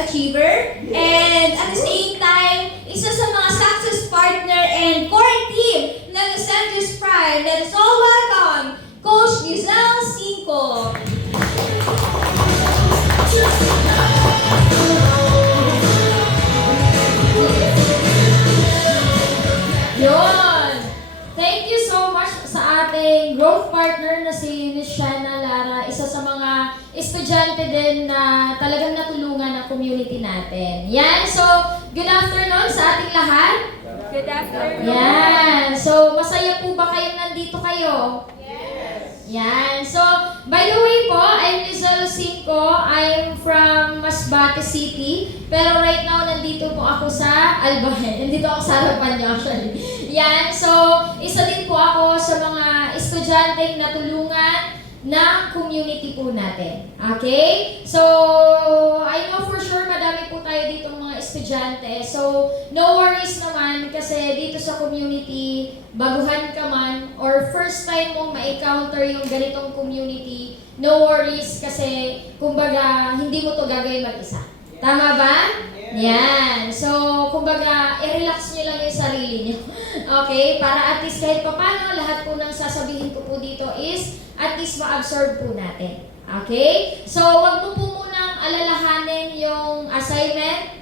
achiever. And at the same time, isa sa mga success partner and core team ng Los Angeles Prime. Let us all welcome Coach Giselle Cinco. Yun! Thank you so much sa ating growth partner na si Miss Shana Lara, isa sa mga estudyante din na talagang natulungan ng community natin. Yan, so good afternoon sa ating lahat. Good afternoon. Yan, so masaya po ba kayong nandito kayo? Yes. Yan, so by the way po, I'm Giselle Cinco. I'm from Masbate City. Pero right now, nandito po ako sa Albahen. Nandito ako sa harapan niyo actually. Yan, so isa din po ako sa mga estudyanteng natulungan ng community po natin. Okay? So, I know for sure madami po tayo dito mga estudyante. So, no worries naman kasi dito sa community, baguhan ka man or first time mong ma-encounter yung ganitong community, no worries kasi kumbaga hindi mo to gagawin mag-isa. Tama ba? Yan. So, kumbaga, i-relax nyo lang yung sarili nyo. Okay? Para at least kahit pa paano, lahat po ng sasabihin ko po dito is at least ma-absorb po natin. Okay? So, wag mo po munang alalahanin yung assignment,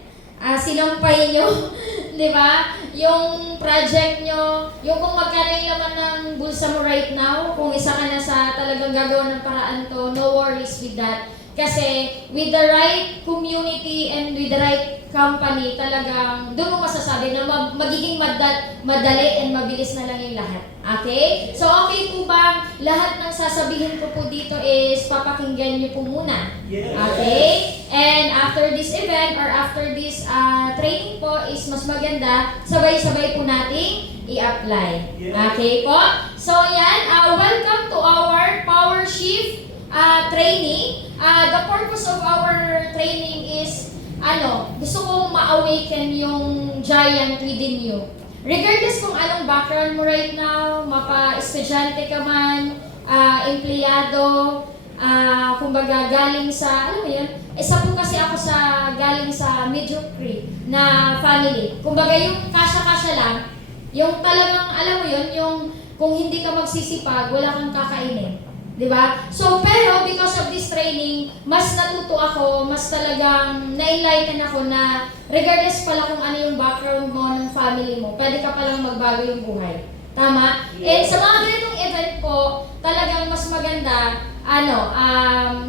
sinampay nyo, di ba? Yung project nyo, yung kung magkano yung laman ng bulsa mo right now, kung isa ka na sa talagang gagawa ng paraan to, no worries with that. Kasi with the right community and with the right company, talagang doon mo masasabi na magiging madali and mabilis na lang yung lahat. Okay? So okay po ba lahat ng sasabihin ko po dito is papakinggan niyo po muna? Okay? And after this event or after this training po is mas maganda, sabay-sabay po nating i-apply. Okay po? So yan, welcome to our Power Shift training. The purpose of our training is, gusto kong ma-awaken yung giant within you. Regardless kung anong background mo right now, mapa-estudyante ka man, empleyado, kumbaga galing sa, alam mo yun, isa po kasi ako galing sa mediocre na family. Kumbaga yung kasya-kasya lang, yung talagang, alam mo yun, yung kung hindi ka magsisipag, wala kang kakainin. Diba? So, pero because of this training, mas natuto ako, mas talagang na-enlighten ako na regardless pala kung ano yung background mo ng family mo, pwede ka palang magbago yung buhay. Tama? And sa mga ganitong event po, talagang mas maganda,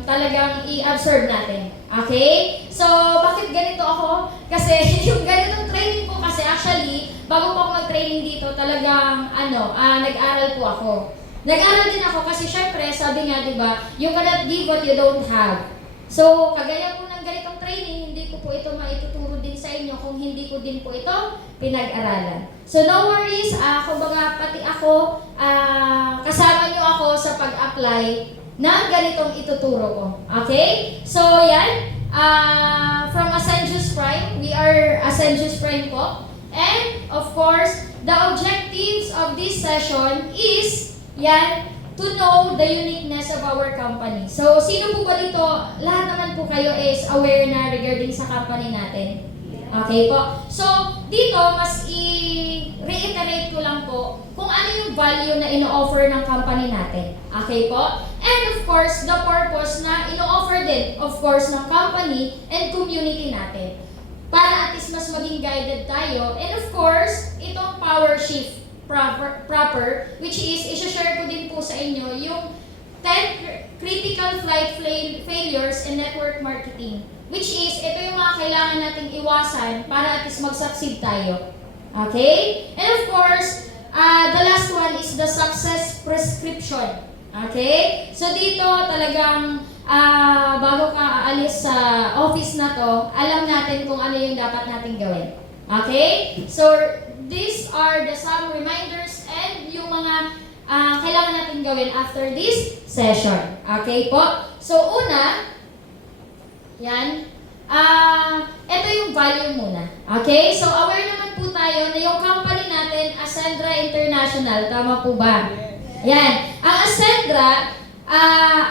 talagang i-absorb natin. Okay? So, bakit ganito ako? Kasi yung ganitong training po kasi actually, bago po ako mag-training dito, talagang, nag-aral po ako. Nag-aral din ako kasi syempre, sabi nga, di ba, you cannot give what you don't have. So, kagaya po ng ganitong training, hindi ko po ito maituturo din sa inyo kung hindi ko din po ito pinag-aralan. So, no worries, kumbaga pati ako, kasama nyo ako sa pag-apply ng ganitong ituturo ko. Okay? So, yan, from Ascensius Prime, we are Ascensius Prime po. And, of course, the objectives of this session is to know the uniqueness of our company. So, sino po ba dito? Lahat naman po kayo is aware na regarding sa company natin. Okay po? So, dito, mas i-reiterate ko lang po kung ano yung value na ino-offer ng company natin. Okay po? And of course, the purpose na ino-offer din, of course, ng company and community natin. Para at least mas maging guided tayo. And of course, itong power shift proper, which is, i-share ko din po sa inyo yung 10 critical flight failures in network marketing. Which is, ito yung mga kailangan nating iwasan para at least mag-succeed tayo. Okay? And of course, the last one is the success prescription. Okay? So dito talagang, bago ka aalis sa office na to, alam natin kung ano yung dapat nating gawin. Okay? So, these are the some reminders and yung mga kailangan natin gawin after this session. Okay po? So, una, yan, ito yung value muna. Okay? So, aware naman po tayo na yung company natin, Ascendra International. Tama po ba? Yan. Ang Ascendra,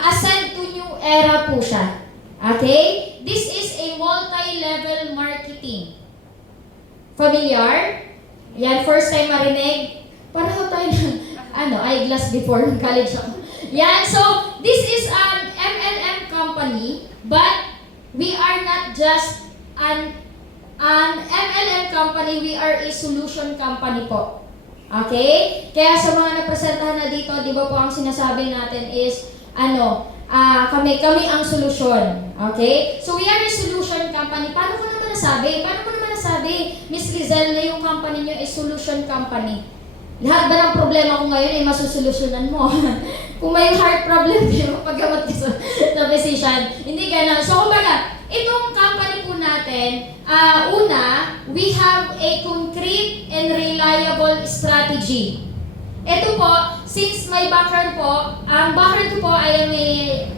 Ascend to New Era po siya. Okay? This is a multi-level marketing. Familiar? Yan, first time marinig. Pareho tayo ng, eyeglass before ng college ako. Yan, so, this is an MLM company, but we are not just an MLM company, we are a solution company po. Okay? Kaya sa mga napresentahan na dito, di ba po ang sinasabi natin is, kami ang solusyon. Okay? So, we are a solution company. Paano ko naman nasabi? Miss Lizelle, na yung company nyo ay solution company. Lahat ba ng problema ko ngayon ay masusolusyonan mo? Kung may heart problem, di mo paggamot ka sa physician. Hindi ganun. So, kumbaga, itong company po natin, una, we have a concrete and reliable strategy. Ito po, since my background po, ang background ko po ay may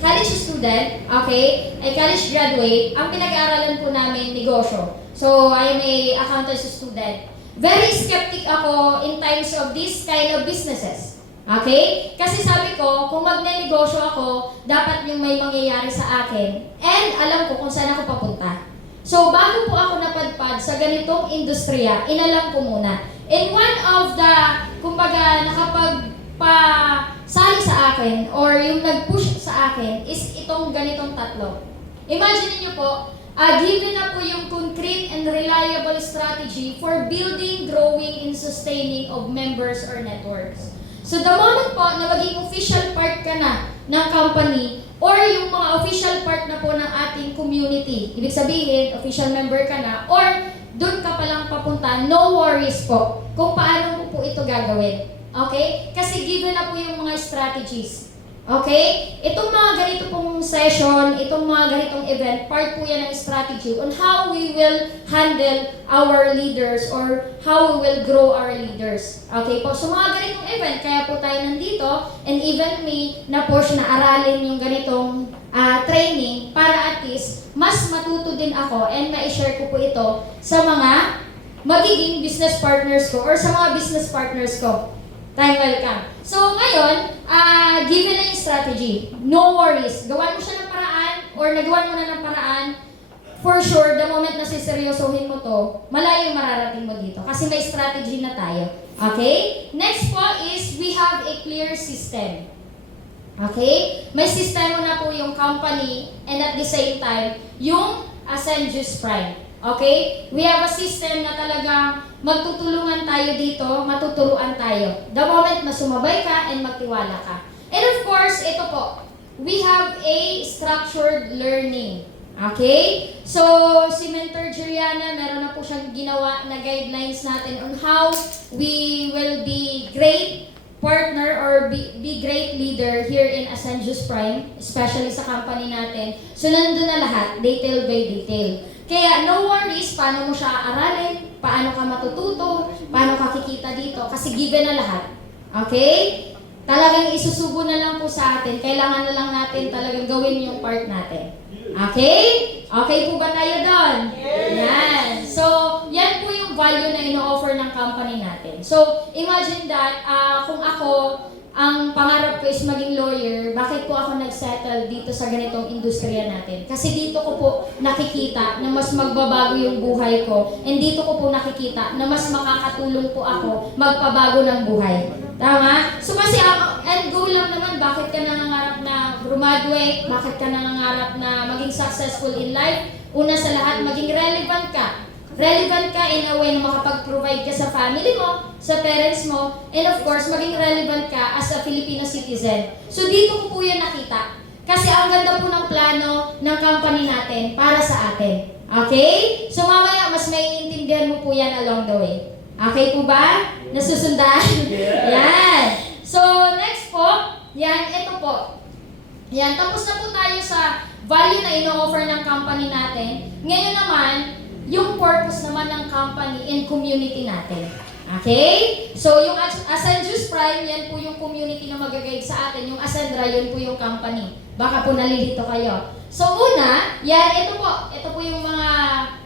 college student, okay, ay college graduate, ang pinag-aaralan po namin negosyo. So, I am a accountancy student. Very skeptic ako in times of this kind of businesses. Okay? Kasi sabi ko, kung magnenegosyo ako, dapat yung may mangyayari sa akin. And alam ko kung saan ako papunta. So, bago po ako napadpad sa ganitong industriya, inalam ko muna. And one of the, kumbaga, nakapagpasali sa akin or yung nag-push sa akin is itong ganitong tatlo. Imagine niyo po, given na po yung concrete and reliable strategy for building, growing, and sustaining of members or networks. So the moment po na maging official part ka na ng company or yung mga official part na po ng ating community, ibig sabihin, official member ka na or doon ka palang papunta, no worries po kung paano mo po ito gagawin. Okay? Kasi given na po yung mga strategies. Okay? Itong mga ganito pong session, itong mga ganitong event, part po yan ng strategy on how we will handle our leaders or how we will grow our leaders. Okay po? So mga ganitong event, kaya po tayo nandito and even me na-push na aralin yung ganitong training para at least mas matuto din ako and ma-share ko po ito sa mga magiging business partners ko or sa mga business partners ko. Welcome. So ngayon, given na yung strategy, no worries. Gawan mo siya ng paraan or nagawan mo na ng paraan, for sure, the moment na siseryosohin mo to, malayo mararating mo dito. Kasi may strategy na tayo. Okay? Next po is, we have a clear system. Okay? May sistema na po yung company and at the same time, yung Ascenjus Prime. Okay? We have a system na talagang magtutulungan tayo dito, matuturuan tayo. The moment na sumabay ka and magtiwala ka. And of course, ito po, we have a structured learning. Okay? So, si Mentor Juliana, meron na po siyang ginawa na guidelines natin on how we will be great partner or be great leader here in Ascenjus Prime, especially sa company natin. So, nandun na lahat, detail by detail. Kaya no worries, paano mo siya aaralin, paano ka matututo, paano ka kikita dito, kasi given na lahat. Okay? Talagang isusubo na lang po sa atin, kailangan na lang natin talagang gawin yung part natin. Okay? Okay po ba tayo doon? Yes! Yan. So, yan po yung value na ino-offer ng company natin. So, imagine that, kung ako, ang pangarap ko is maging lawyer, bakit po ako nag-settle dito sa ganitong industriya natin? Kasi dito ko po nakikita na mas magbabago yung buhay ko and dito ko po nakikita na mas makakatulong po ako magpabago ng buhay. Tama? So kasi ang end goal lang naman, bakit ka nangangarap na graduate, bakit ka nangangarap na maging successful in life? Una sa lahat, maging relevant ka. Relevant ka in a way na makapag-provide ka sa family mo, sa parents mo, and of course, maging relevant ka as a Filipino citizen. So dito ko po yan nakita. Kasi ang ganda po ng plano ng company natin para sa atin. Okay? So mamaya, mas maiintindihan mo po yan along the way. Okay po ba? Nasusundan? Yan. So next po, yan, ito po. Yan, tapos na po tayo sa value na ino-offer ng company natin. Ngayon naman, yung purpose naman ng company and community natin. Okay? So, yung Ascenjus Prime, yan po yung community na mag-guide sa atin. Yung Ascendra, yun po yung company. Baka po nalilito kayo. So, una, yan, ito po. Ito po yung mga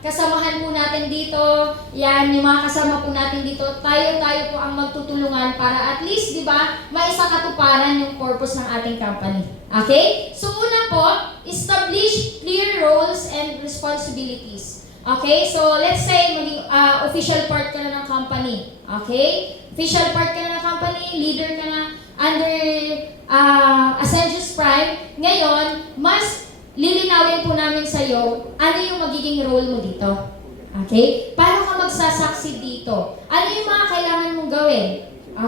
kasamahan po natin dito. Yan, yung mga kasama po natin dito. Tayo po ang magtutulungan para at least, di ba, maisakatuparan yung purpose ng ating company. Okay? So, una po, establish clear roles and responsibilities. Okay? So, let's say, maging official part ka na ng company. Okay? Official part ka na ng company, leader ka na under Ascensus Prime. Ngayon, mas lilinawin po namin sa'yo ano yung magiging role mo dito. Okay? Paano ka magsasucceed dito? Ano yung mga kailangan mong gawin?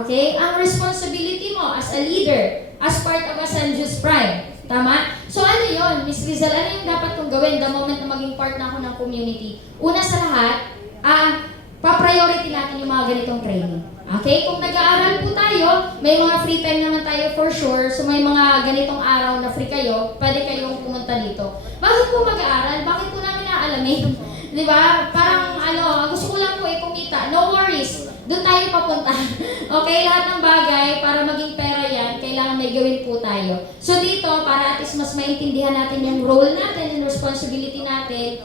Okay? Ang responsibility mo as a leader, as part of Ascensus Prime. Tama? So ano yun, Miss Rizal? Ano yung dapat kong gawin the moment na maging part na ako ng community? Una sa lahat, pa-priority natin yung mga ganitong training. Okay? Kung nag-aaral po tayo, may mga free time naman tayo for sure. So may mga ganitong araw na free kayo, pwede kayong pumunta dito. Bakit po mag-aaral? Bakit po namin naalamin? Di ba? Parang gusto ko lang po kumita. No worries. Doon tayo papunta. Okay? Lahat ng bagay, para maging pera yan, kailangan may gawin po tayo. So dito, para at least mas maintindihan natin yung role natin and responsibility natin,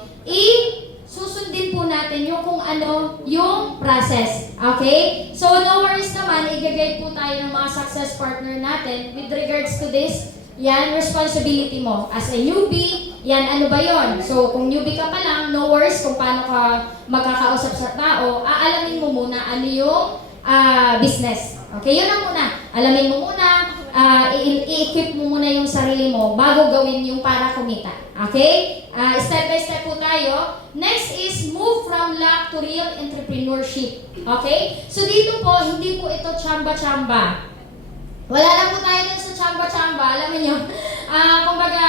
susundin po natin yung kung ano yung process. Okay? So no worries naman, i-guide po tayo ng mga success partner natin with regards to this. Yan, responsibility mo. As a newbie, yan, ano ba yon? So, kung newbie ka pa lang, no worries kung paano ka magkakausap sa tao, aalamin mo muna ano yung business. Okay, yun ang muna. Alamin mo muna, i-equip mo muna yung sarili mo bago gawin yung para kumita. Okay? Step by step po tayo. Next is move from luck to real entrepreneurship. Okay? So, dito po, hindi po ito chamba-chamba. Wala lang po tayo dun sa chamba-chamba, alam niyo. Kumbaga,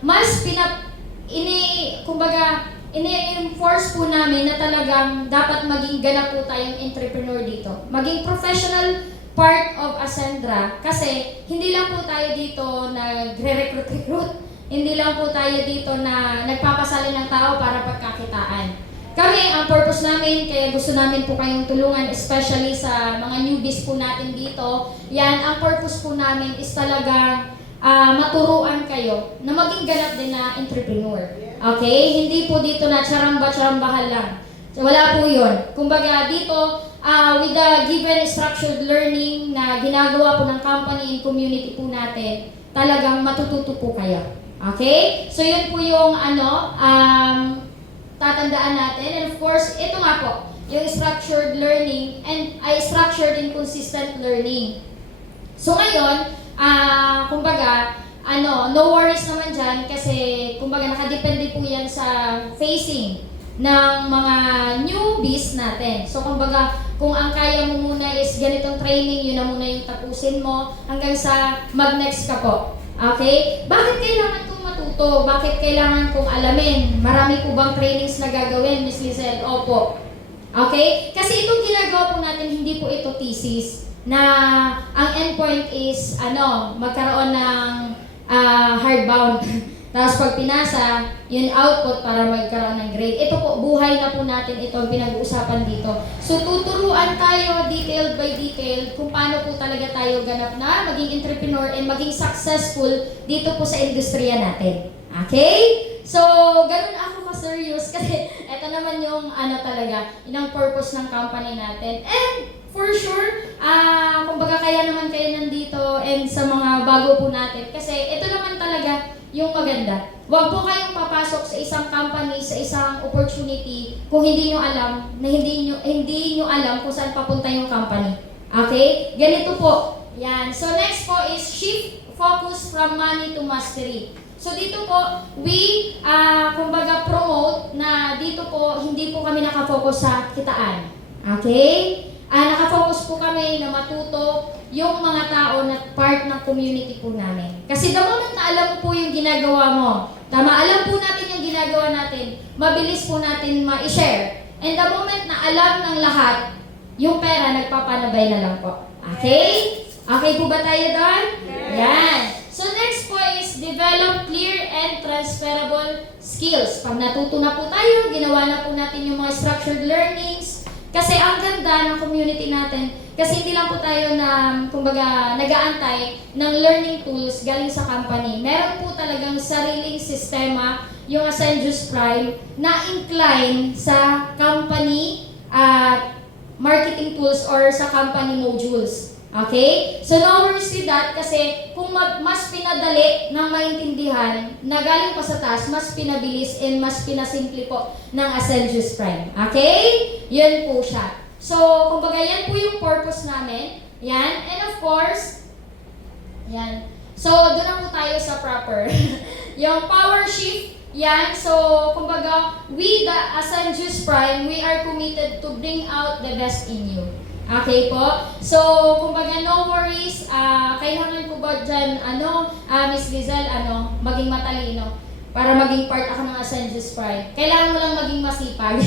mas ini-enforce po namin na talagang dapat maging ganap po tayong entrepreneur dito. Maging professional part of Ascendra kasi hindi lang po tayo dito nagre-recruit. Hindi lang po tayo dito na nagpapasali ng tao para pagkakitaan. Kami, ang purpose namin, kaya gusto namin po kayong tulungan, especially sa mga newbies po natin dito. Yan, ang purpose po namin is talaga maturuan kayo na maging ganap din na entrepreneur. Okay? Hindi po dito na charamba-charambahan lang. So, wala po yun. Kumbaga dito, with the given structured learning na ginagawa po ng company and community po natin, talagang matututo po kayo. Okay? So, yun po yung tatandaan natin. And of course, ito nga po, yung structured learning and structured and consistent learning. So ngayon, kumbaga, no worries naman dyan kasi kumbaga nakadepende po yan sa facing ng mga newbies natin. So kumbaga, kung ang kaya mo muna is ganitong training, yun na muna yung tapusin mo hanggang sa mag-next ka po. Okay? Bakit kailangan kong matuto? Bakit kailangan kong alamin? Marami po bang trainings na gagawin, Miss Lizelle? Opo. Okay? Kasi itong ginagawa po natin, hindi po ito thesis na ang endpoint is, magkaroon ng hardbound. Tapos pag pinasa, yun output para magkaroon ng grade. Ito po, buhay na po natin ito ang pinag-uusapan dito. So tuturuan tayo detailed by detailed kung paano po talaga tayo ganap na maging entrepreneur and maging successful dito po sa industriya natin. Okay? So, ganun ako ka-serious kasi ito naman yung talaga, yun ang purpose ng company natin. And for sure, kumbaga kaya naman kayo nandito and sa mga bago po natin kasi ito naman talaga yung maganda. Huwag po kayong papasok sa isang company, sa isang opportunity kung hindi nyo alam na hindi nyo alam kung saan papunta yung company. Okay? Ganito po. Yan. So next po is shift focus from money to mastery. So dito po, we kumbaga promote na dito po hindi po kami nakafocus sa kitaan. Okay? Nakafocus po kami na matuto yung mga tao na part ng community po namin. Kasi the moment na alam mo po yung ginagawa mo, alam po natin yung ginagawa natin, mabilis po natin ma-share. And the moment na alam ng lahat, yung pera nagpapanabay na lang po. Okay? Okay po ba tayo doon? Yan. So next po is develop clear and transferable skills. Pag natuto na po tayo, ginawa na po natin yung mga structured learnings. Kasi ang ganda ng community natin, kasi hindi lang po tayo na, kumbaga, nag-aantay ng learning tools galing sa company. Meron po talagang sariling sistema, yung Ascensus Prime, na incline sa company marketing tools or sa company modules. Okay? So no worries with that kasi kung mas pinadali ng maintindihan na galing pa sa taas, mas pinabilis and mas pinasimple po ng Ascensius Prime. Okay? Yun po siya. So, kumbaga yan po yung purpose namin. Yan. And of course, yan. So, doon na po tayo sa proper. Yung power shift, yan. So, kumbaga, we the Ascensius Prime, we are committed to bring out the best in you. Okay po? So, kumbaga, no worries. Kailangan po ba dyan, Miss Lizelle, maging matalino para maging part ako ng Ascensius Prime. Kailangan mo lang maging masipag.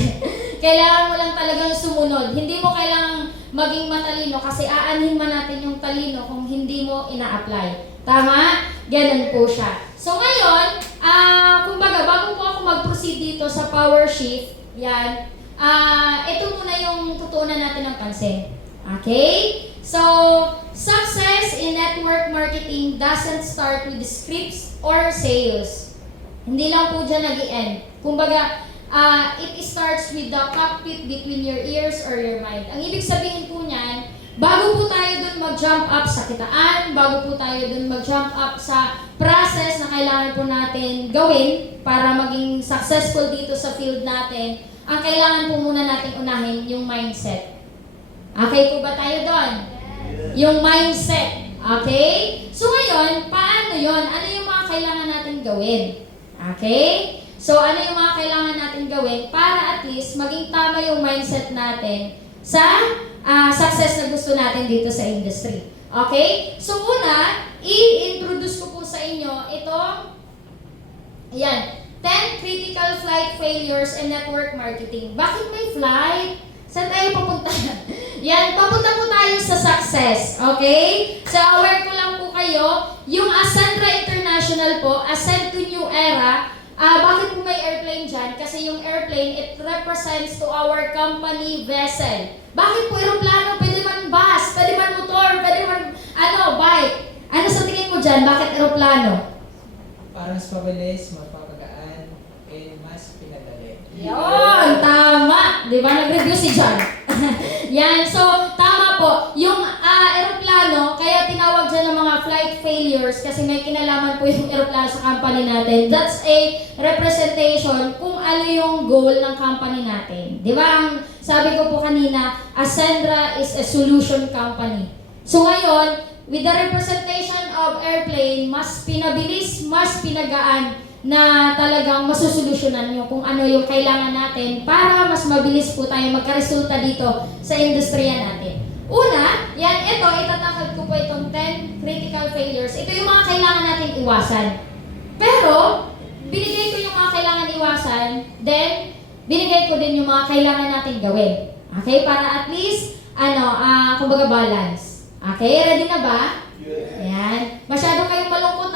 Kailangan mo lang talagang sumunod. Hindi mo kailangang maging matalino kasi aanhin man natin yung talino kung hindi mo ina-apply. Tama? Ganun po siya. So ngayon, kumbaga, bago po ako mag-proceed dito sa power shift, yan, ito muna yung tutuunan natin ng pansin. Okay? So, success in network marketing doesn't start with scripts or sales. Hindi lang po dyan nag-i-end. Kumbaga, it starts with the cockpit between your ears or your mind. Ang ibig sabihin po niyan, bago po tayo dun mag-jump up sa kitaan, bago po tayo dun mag-jump up sa process na kailangan po natin gawin para maging successful dito sa field natin, ang kailangan po muna natin unahin yung mindset. Okay po ba tayo doon? Yung mindset. Okay? So ngayon, paano yon? Ano yung mga kailangan natin gawin? Okay? So ano yung mga kailangan natin gawin para at least maging tama yung mindset natin sa success na gusto natin dito sa industry. Okay? So una, i-introduce ko po sa inyo ito. Ayan. 10 critical flight failures in network marketing. Bakit may flight? Saan tayo papunta? Yan, papunta po tayo sa success. Okay? So, aware ko lang po kayo, yung Ascendra International po, Ascend to New Era, bakit po may airplane dyan? Kasi yung airplane, it represents to our company vessel. Bakit po aeroplano? Pwede man bus, pwede man motor, pwede man, bike. Ano sa tingin mo dyan? Bakit aeroplano? Para mas mabilis, mapapagaan, and mas pinadali. Yun, tama. Di ba? Nag-review si John. Yan, so tama po. Yung aeroplano, kaya tinawag dyan ng mga flight failures kasi may kinalaman po yung aeroplano sa company natin. That's a representation kung ano yung goal ng company natin. Di ba? Ang sabi ko po kanina, Ascendra is a solution company. So ngayon, with the representation of airplane, mas pinabilis, mas pinagaan na talagang masusolusyonan nyo kung ano yung kailangan natin para mas mabilis po tayo magkaresulta dito sa industriya natin. Una, yan, itatakal ko po itong 10 critical failures. Ito yung mga kailangan natin iwasan. Pero, binigay ko yung mga kailangan iwasan, then, binigay ko din yung mga kailangan natin gawin. Okay? Para at least, kumbaga balance. Okay? Ready na ba? Ayan. Masyado kayong malungkot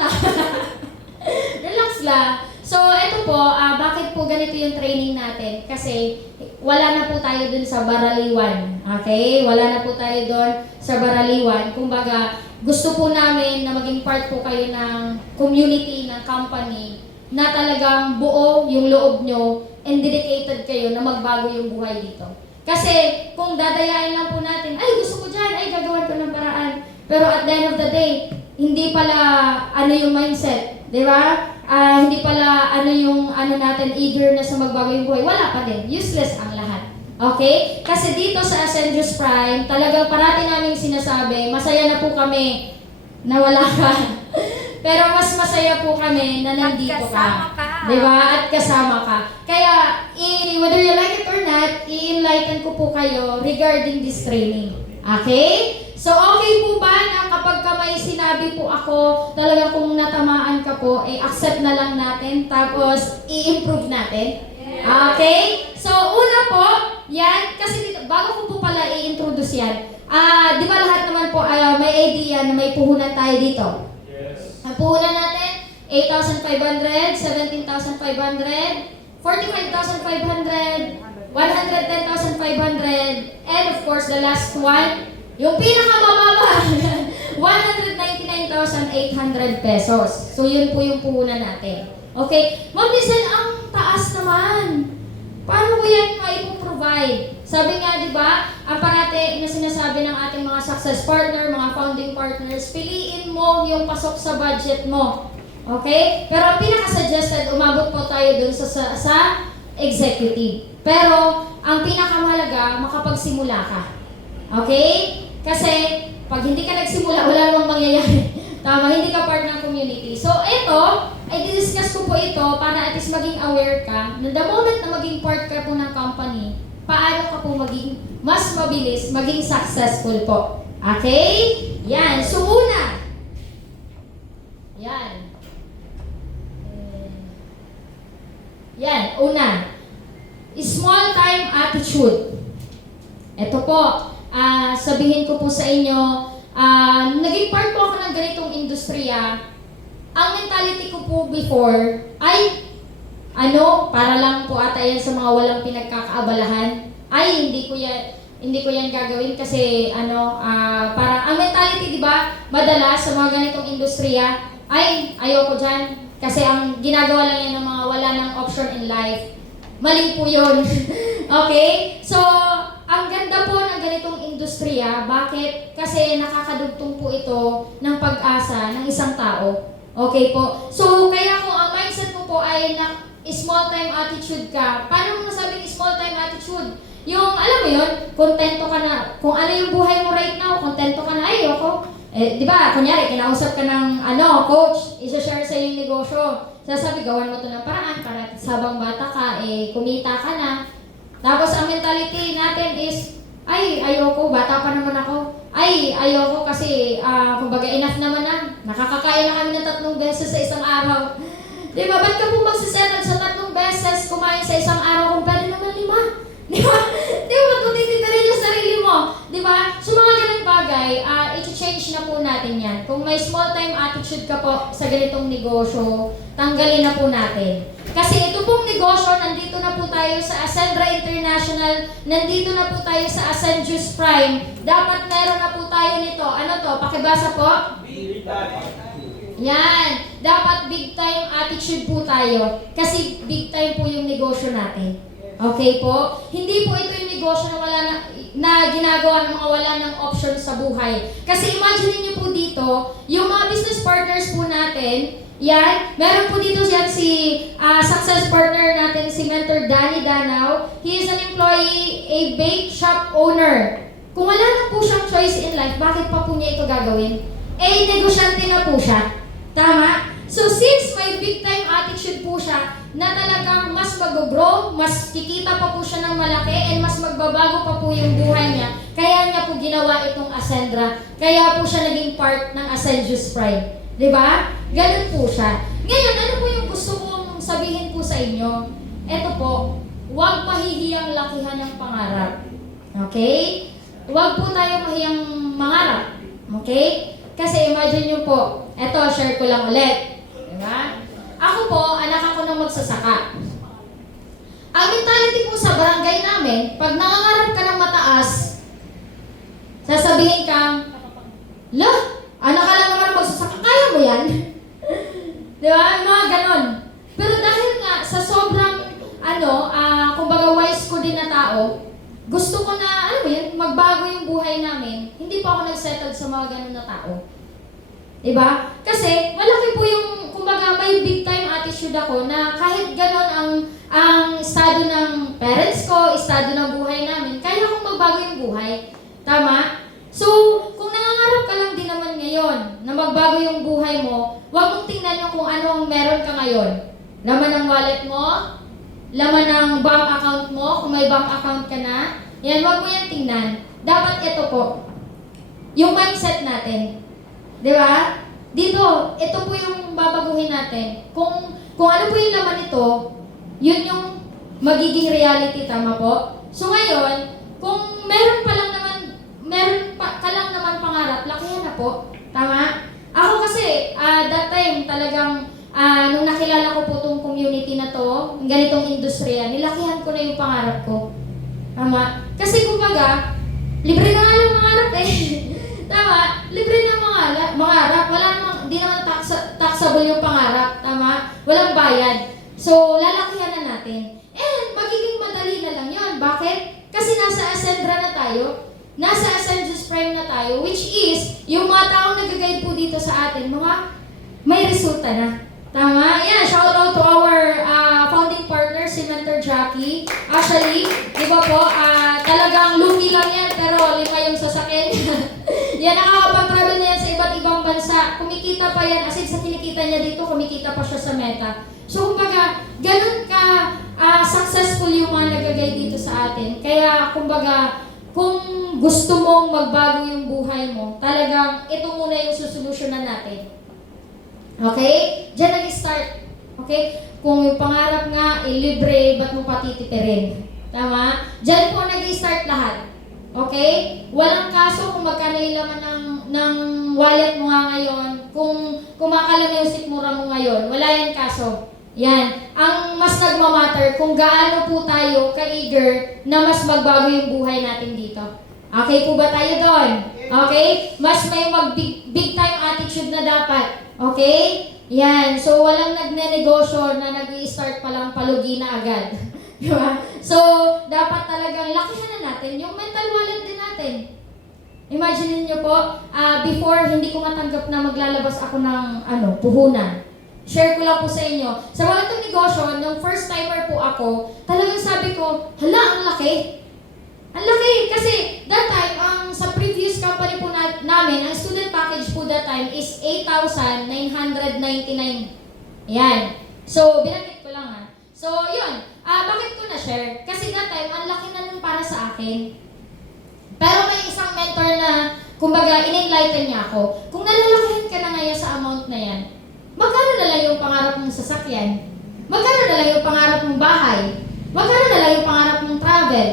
Relax lang. So, ito po, bakit po ganito yung training natin? Kasi, wala na po tayo dun sa baraliwan. Okay? Wala na po tayo dun sa baraliwan. Kumbaga, gusto po namin na maging part po kayo ng community, ng company, na talagang buo yung loob nyo and dedicated kayo na magbago yung buhay dito. Kasi, kung dadayain lang po natin, ay, gusto ko dyan, ay, gagawan ko ng paraan. Pero at the end of the day, hindi pala yung mindset. Di ba? Hindi pala yung natin eager na sa magbago yung buhay. Wala pa din. Useless ang lahat. Okay? Kasi dito sa Ascensius Prime, talagang parati namin sinasabi, masaya na po kami na wala ka. Pero mas masaya po kami na nandito ka. Di ba? At kasama ka. Kaya, whether you like it or not, i-enlighten ko po kayo regarding this training. Okay? So, okay po ba na kapag may sinabi po ako, talagang kung natamaan ka po, accept na lang natin, tapos i-improve natin? Okay? So, una po, yan, kasi dito, bago ko po pala i-introduce yan, di ba lahat naman po may idea na may puhunan tayo dito? Yes. Ang puhunan natin, 8,500, 17,500, 45,500, 110,500, and of course, the last one, yung pinakamababa, 199,800 pesos. So, yun po yung puhunan natin. Okay? Ma'am Lizelle, ang taas naman. Paano ko yan maipoprovide? Sabi nga, di ba, ang parate na sinasabi ng ating mga success partner, mga founding partners, piliin mo yung pasok sa budget mo. Okay? Pero ang pinaka-suggested, umabot po tayo dun sa executive. Pero, ang pinakamahalaga, makapagsimula ka. Okay? Kasi, pag hindi ka nagsimula, wala namang mangyayari. Tama, hindi ka part ng community. So, ito, ay discuss ko po ito para at least maging aware ka na the moment na maging part ka po ng company, paano ka po maging mas mabilis, maging successful po. Okay? Yan. So, una. Yan. Yan. Una. Small time attitude. Ito po. Sabihin ko po sa inyo, naging part po ako ng ganitong industriya. Ang mentality ko po before ay para lang po ata yan sa mga walang pinagkakaabalahan. Ay, hindi ko yan gagawin kasi parang ang mentality, di ba, madalas sa mga ganitong industriya, ay, ayoko dyan. Kasi ang ginagawa lang yan ng mga wala ng option in life. Mali po yun. Okay? So, ang ganda po ng ganitong industriya. Bakit? Kasi nakakadugtong po ito ng pag-asa ng isang tao. Okay po? So, kaya kung ang mindset mo po ay na small time attitude ka, paano mo nasabing small time attitude? Yung, alam mo yun, kontento ka na, kung ano yung buhay mo right now, kontento ka na, ayoko. Di ba, kunyari, kinausap ka ng, coach, isa-share sa yung negosyo. Sasabi, gawan mo to ng paraan para sabang bata ka, kumita ka na. Tapos, ang mentality natin is, ay, ayoko, bata pa naman ako. Ay, ayoko kasi, kumbaga, enough naman na. Nakakakain na kami ng 3 beses sa isang araw. Di ba, ba't ka po magsisettle sa 3 beses kumain sa isang araw kung pwede naman 5? Di ba? Di ba, kung tititirin yung sarili mo? Di ba? So, mga ganang bagay, i-change na po natin yan. Kung may small time attitude ka po sa ganitong negosyo, tanggalin na po natin. Kasi ito pong negosyo, nandito na po tayo sa Ascendra International, nandito na po tayo sa Ascend Juice Prime. Dapat meron na po tayo nito. Ano to? Pakibasa po? Yan. Dapat big time attitude po tayo. Kasi big time po yung negosyo natin. Okay po? Hindi po ito yung negosyo na ginagawa ng mga wala ng option sa buhay. Kasi imagine niyo po dito, yung mga business partners po natin, yan, meron po dito yan si success partner natin, si Mentor Danny Danao. He is an employee, a bake shop owner. Kung wala na po siyang choice in life, bakit pa po niya ito gagawin? Negosyante na po siya. Tama? So since may big time attitude po siya, na talagang mas mag-grow, mas kikita pa po siya ng malaki, and mas magbabago pa po yung buhay niya, kaya niya po ginawa itong Ascendra. Kaya po siya naging part ng Ascend Juice Prime. Diba? Ganun po siya. Ngayon, ano po yung gusto kong sabihin po sa inyo? Ito po, huwag mahihiyang lakihan ng pangarap. Okay? Huwag po tayo mahiyang mangarap. Okay? Kasi imagine nyo po, eto, share ko lang ulit. Diba? Ako po, anak ako ng magsasaka. Ang mentality po sa barangay namin, pag nangangarap ka ng mataas, sasabihin kang, anak ka lang naman ng magsasaka, kaya mo yan? Diba? Mga ganon. Pero dahil nga, sa sobrang, kumbaga wise ko din na tao, gusto ko na, magbago yung buhay namin, hindi pa ako nagsettle sa mga ganon na tao. Diba? Kasi, malaki po yung, kumbaga, may big time attitude ako na kahit ganon ang estado ng parents ko, estado ng buhay namin, kaya akong magbago yung buhay. Tama? So, kung nangangarap ka lang din naman ngayon na magbago yung buhay mo, huwag mong tingnan yung kung ano ang meron ka ngayon. Laman ng wallet mo, laman ng bank account mo, kung may bank account ka na, yan, huwag mo yan tingnan. Dapat ito po, yung mindset natin. Di ba? Dito, ito po yung babaguhin natin. Kung ano po yung laman nito, yun yung magiging reality, tama po? So ngayon, kung meron ka lang naman pangarap, lakihan na po. Tama? Ako kasi, that time talagang, nung nakilala ko po itong community na to, ganitong industriya, nilakihan ko na yung pangarap ko. Tama? Kasi kumbaga, libre na nga lang mangarap eh. Tama? Libre na mangarap. Wala namang, di naman taxable yung pangarap. Tama? Walang bayad. So, lalakihan na natin. And, magiging madali na lang yun. Bakit? Kasi nasa Ascendra na tayo, nasa Ascensus Prime na tayo, which is, yung mga taong nag-guide po dito sa atin, mga may resulta na. Tama? Yan, shout out to our founding partner, si Mentor Jackie. Actually, di ba po, talagang lugi lang yan, pero 5 yung sasakyan. Yan, nakakapag-travel na yan sa iba't ibang bansa. Kumikita pa yan, as in sa kinikita niya dito, kumikita pa siya sa Meta. So, kumbaga, ganun ka successful yung mga nag-guide dito sa atin. Kaya, kumbaga, kung gusto mong magbago yung buhay mo, talagang ito muna yung susolusyonan natin. Okay? Diyan nag-start. Okay? Kung yung pangarap nga, libre, ba't mo patitipirin? Tama? Diyan po nag-start lahat. Okay? Walang kaso kung magkano yung laman ng wallet mo nga ngayon, kung kumakala mo yung sikmura mo ngayon, wala yung kaso. Yan. Ang mas nagmamatter kung gaano po tayo ka-eager na mas magbago yung buhay natin dito. Okay po ba tayo doon? Okay? Mas may big time attitude na dapat. Okay? Yan. So, walang nagne-negosyo na nag-i-start pa lang palugi na agad. Diba? So, dapat talagang lakihan na natin yung mental wallet din natin. Imagine niyo po, before hindi ko matanggap na maglalabas ako ng puhunan. Share ko lang po sa inyo. Sa mga itong negosyo, nung first timer po ako, talagang sabi ko, hala, ang laki. Ang laki. Kasi that time, sa previous company po namin, ang student package po that time is 8,999. Yan. So, binanggit ko lang ha. So, yun. Bakit ko na-share? Kasi that time, ang laki na nun para sa akin. Pero may isang mentor na, kumbaga, in-enlighten niya ako. Kung nalalakihan ka na ngayon sa amount na yan, magkano na lang yung pangarap mong sasakyan? Magkano na lang yung pangarap mong bahay? Magkano na lang yung pangarap mong travel?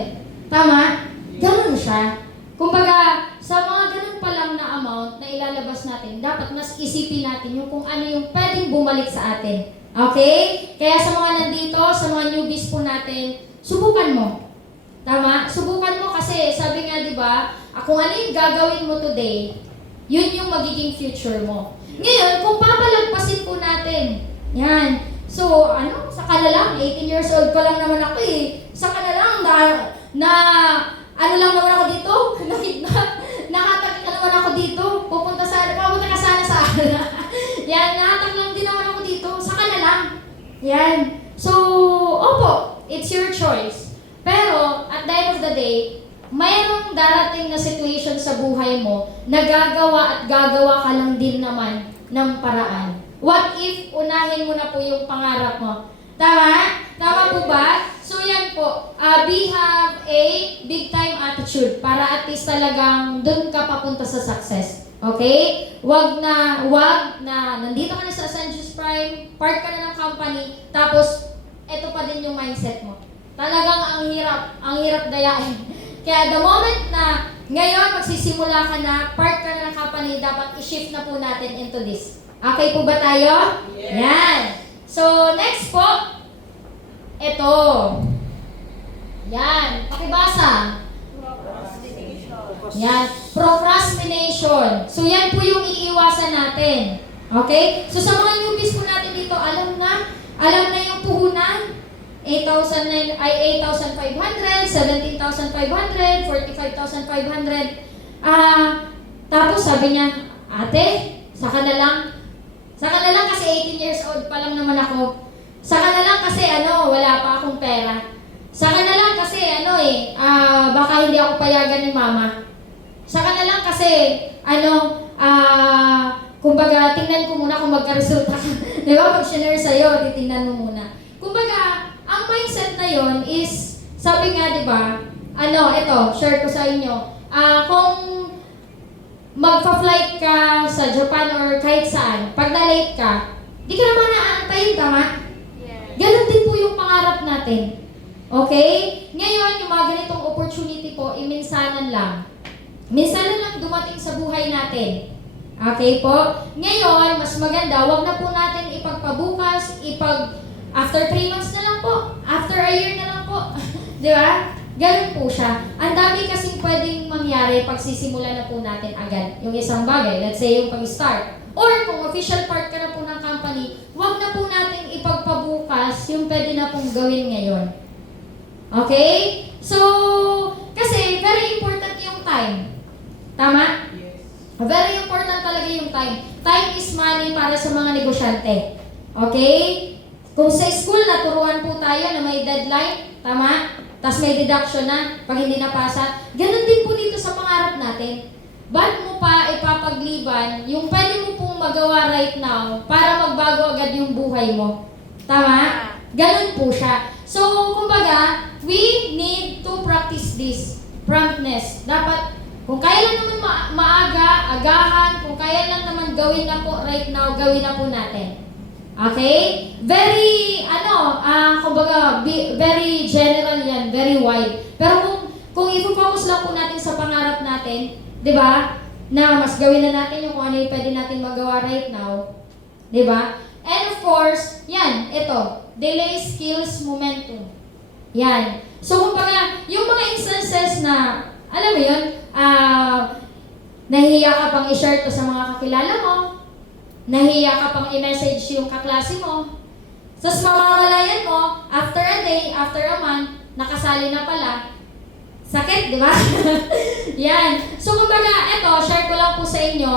Tama? Ganun siya. Kumbaga, sa mga ganun pa lang na amount na ilalabas natin, dapat mas isipin natin yung kung ano yung pwedeng bumalik sa atin. Okay? Kaya sa mga nandito, sa mga newbies po natin, subukan mo. Tama? Subukan mo kasi sabi nga, di ba, kung ano yung gagawin mo today, yun yung magiging future mo. Ngayon, kung papalagpasin po natin, yan. So, saka na lang, 18 years old pa lang naman ako eh. Saka na lang, lang naman ako dito, nakatakit na naman ako dito, pupunta ka sana sa yan, nakatak lang din naman ako dito, saka na lang. Yan. So, opo, it's your choice. Pero, at the end of the day, mayroong darating na situation sa buhay mo na gagawa ka lang din naman ng paraan. What if unahin mo na po yung pangarap mo? Tama? Tama po ba? So yan po, we have a big time attitude para at least talagang dun ka papunta sa success. Okay? Wag na nandito ka na sa Ascensus Prime, part ka na ng company, tapos eto pa din yung mindset mo. Talagang ang hirap dayain. Kaya the moment na ngayon magsisimula ka na, part ka na ng company, dapat i-shift na po natin into this. Okay po ba tayo? Yes. Yan. So, next po, ito. Yan. Pakibasa. Yan. Procrastination. So, yan po yung iiwasan natin. Okay? So, sa mga newbies po natin dito, alam na yung puhunan. 8,500, 17,500, 45,500. Tapos sabi niya, ate, saka na lang kasi 18 years old pa lang naman ako. Saka na lang kasi wala pa akong pera. Saka na lang kasi baka hindi ako payagan ni mama. Saka na lang kasi kumbaga tingnan ko muna kung magka-resulta ka. Di ba? Pag sinare sa'yo, titingnan mo muna. Kumbaga, ang mindset na yon is, sabi nga, di ba, ito, share ko sa inyo. Kung magpa-flight ka sa Japan or kahit saan, pag na-late ka, di ka naman naaantayin, tama? Yes. Ganon din po yung pangarap natin. Okay? Ngayon, yung mga ganitong opportunity po, minsanan lang. Minsanan lang dumating sa buhay natin. Okay po? Ngayon, mas maganda, wag na po natin ipagpabukas, after 3 months na lang po. After a year na lang po. Di ba? Ganun po siya. Ang dami kasing pwedeng mangyari pag sisimula na po natin agad yung isang bagay. Let's say yung pag-start. Or kung official part ka na po ng company, wag na po natin ipagpabukas yung pwede na pong gawin ngayon. Okay? So, kasi very important yung time. Tama? Yes. Very important talaga yung time. Time is money para sa mga negosyante. Okay? Kung sa school, naturuan po tayo na may deadline, tama? Tapos may deduction na pag hindi napasa. Ganon din po dito sa pangarap natin. Ba't mo pa ipapagliban yung pwede mo pong magawa right now para magbago agad yung buhay mo? Tama? Ganon po siya. So, kumbaga, we need to practice this. Promptness. Dapat, kung kaya lang naman maaga, agahan, kung kaya lang naman gawin na po right now, gawin na po natin. Okay? Very, kumbaga, very general yan, very wide. Pero kung i-focus lang po natin sa pangarap natin, di ba? Na mas gawin na natin yung kung ano yung pwede natin magawa right now. Di ba? And of course, yan, ito, delay skills momentum. Yan. So, kumbaga, yung mga instances na, alam mo yun, nahihiya ka pang i-share to sa mga kakilala mo, nahihiya ka pang i-message yung kaklase mo, tapos mamamalayan mo, after a day, after a month, nakasali na pala, sakit, di ba? Yan. So, kumbaga, eto, share ko lang po sa inyo,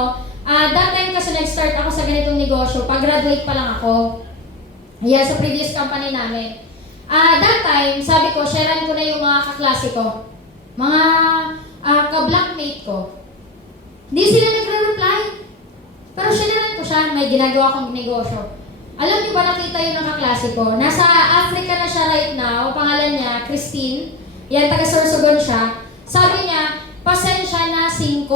that time kasi nag-start ako sa ganitong negosyo, pag-graduate pa lang ako, yan, sa previous company namin. That time, sabi ko, sharean ko na yung mga kaklase ko, mga ka-blackmate ko. Hindi sila nagre-reply. Pero sharean ko siya, may ginagawa kong negosyo. Alam niyo ba, nakita yun ng kaklase ko? Nasa Africa na siya right now, pangalan niya, Christine. Yan, taga-Sorsogon siya. Sabi niya, pasensya na 5.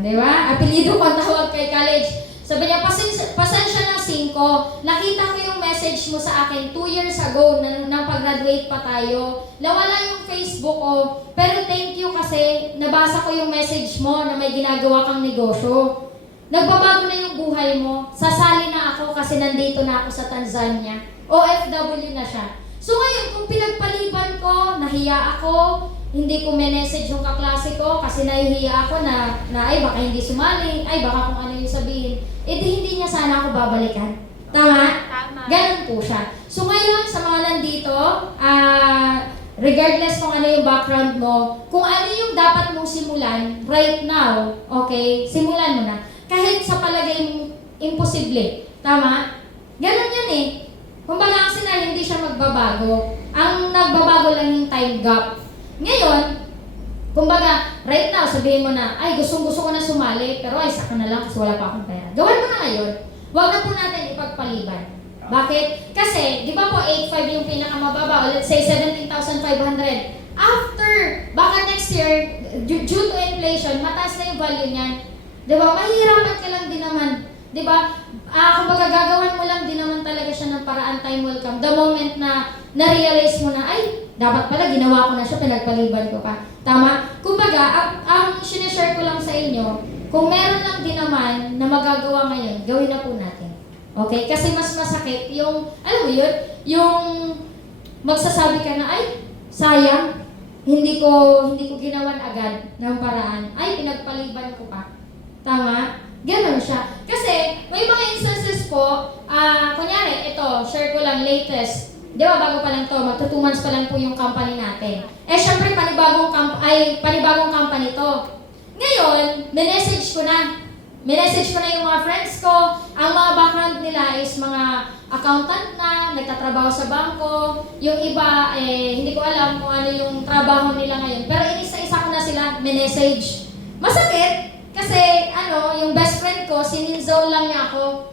Di ba? Apelido ko ang tawag kay college. Sabi niya, pasensya na 5. Nakita ko yung message mo sa akin 2 years ago na pag-graduate pa tayo. Nawala yung Facebook ko. Pero thank you kasi nabasa ko yung message mo na may ginagawa kang negosyo. Nagbabago na yung buhay mo. Sasali na ako kasi nandito na ako sa Tanzania. OFW na siya. So ngayon, kung pinagpaliban ko, nahiya ako, hindi ko message yung kaklase ko kasi nahihiya ako na ay baka hindi sumali, ay baka kung ano yung sabihin, hindi niya sana ako babalikan. Tama? Tama. Ganun po siya. So ngayon, sa mga nandito, regardless kung ano yung background mo, kung ano yung dapat mong simulan right now, okay, simulan mo na. Kahit sa palagay mong imposible. Tama? Ganun yan eh. Kumbaga ang sinay, hindi siya magbabago. Ang nagbabago lang yung time gap. Ngayon, kumbaga, right now, sabihin mo na, ay, gusto ko na sumali, pero ay, saka na lang kasi wala pa akong pera. Gawin mo na ngayon. Huwag na po natin ipagpaliban. Bakit? Kasi, di ba po, 8.5 yung pinakamababa, o let's say 17,500. After, baka next year, due to inflation, mataas na yung value niyan. Di ba? Mahihirapan ka lang din naman. Di ba? Kumbaga, gagawan mo lang din naman talaga siya ng paraan, time will come. The moment na na-realize mo na, ay, dapat pala, ginawa ko na siya, pinagpaliban ko pa. Tama? Kumbaga, ang sinishare ko lang sa inyo, kung meron lang din naman na magagawa ngayon, gawin na po natin. Okay? Kasi mas masakit yung, alam mo yun, yung magsasabi ka na, ay, sayang, hindi ko ginawan agad ng paraan. Ay, pinagpaliban ko pa. Tama? Ganon siya. Kasi, may mga instances po, kunyari, ito, share ko lang latest. Di ba, bago pa lang to, magto 2 months pa lang po yung company natin. Eh, syempre, panibagong company to. Ngayon, minessage ko na. Minessage ko na yung mga friends ko. Ang mga background nila is mga accountant na, nagtatrabaho sa bangko. Yung iba, hindi ko alam kung ano yung trabaho nila ngayon. Pero inisa-isa ko na sila, minessage. Masakit. Kasi, yung best friend ko, sininzone lang niya ako.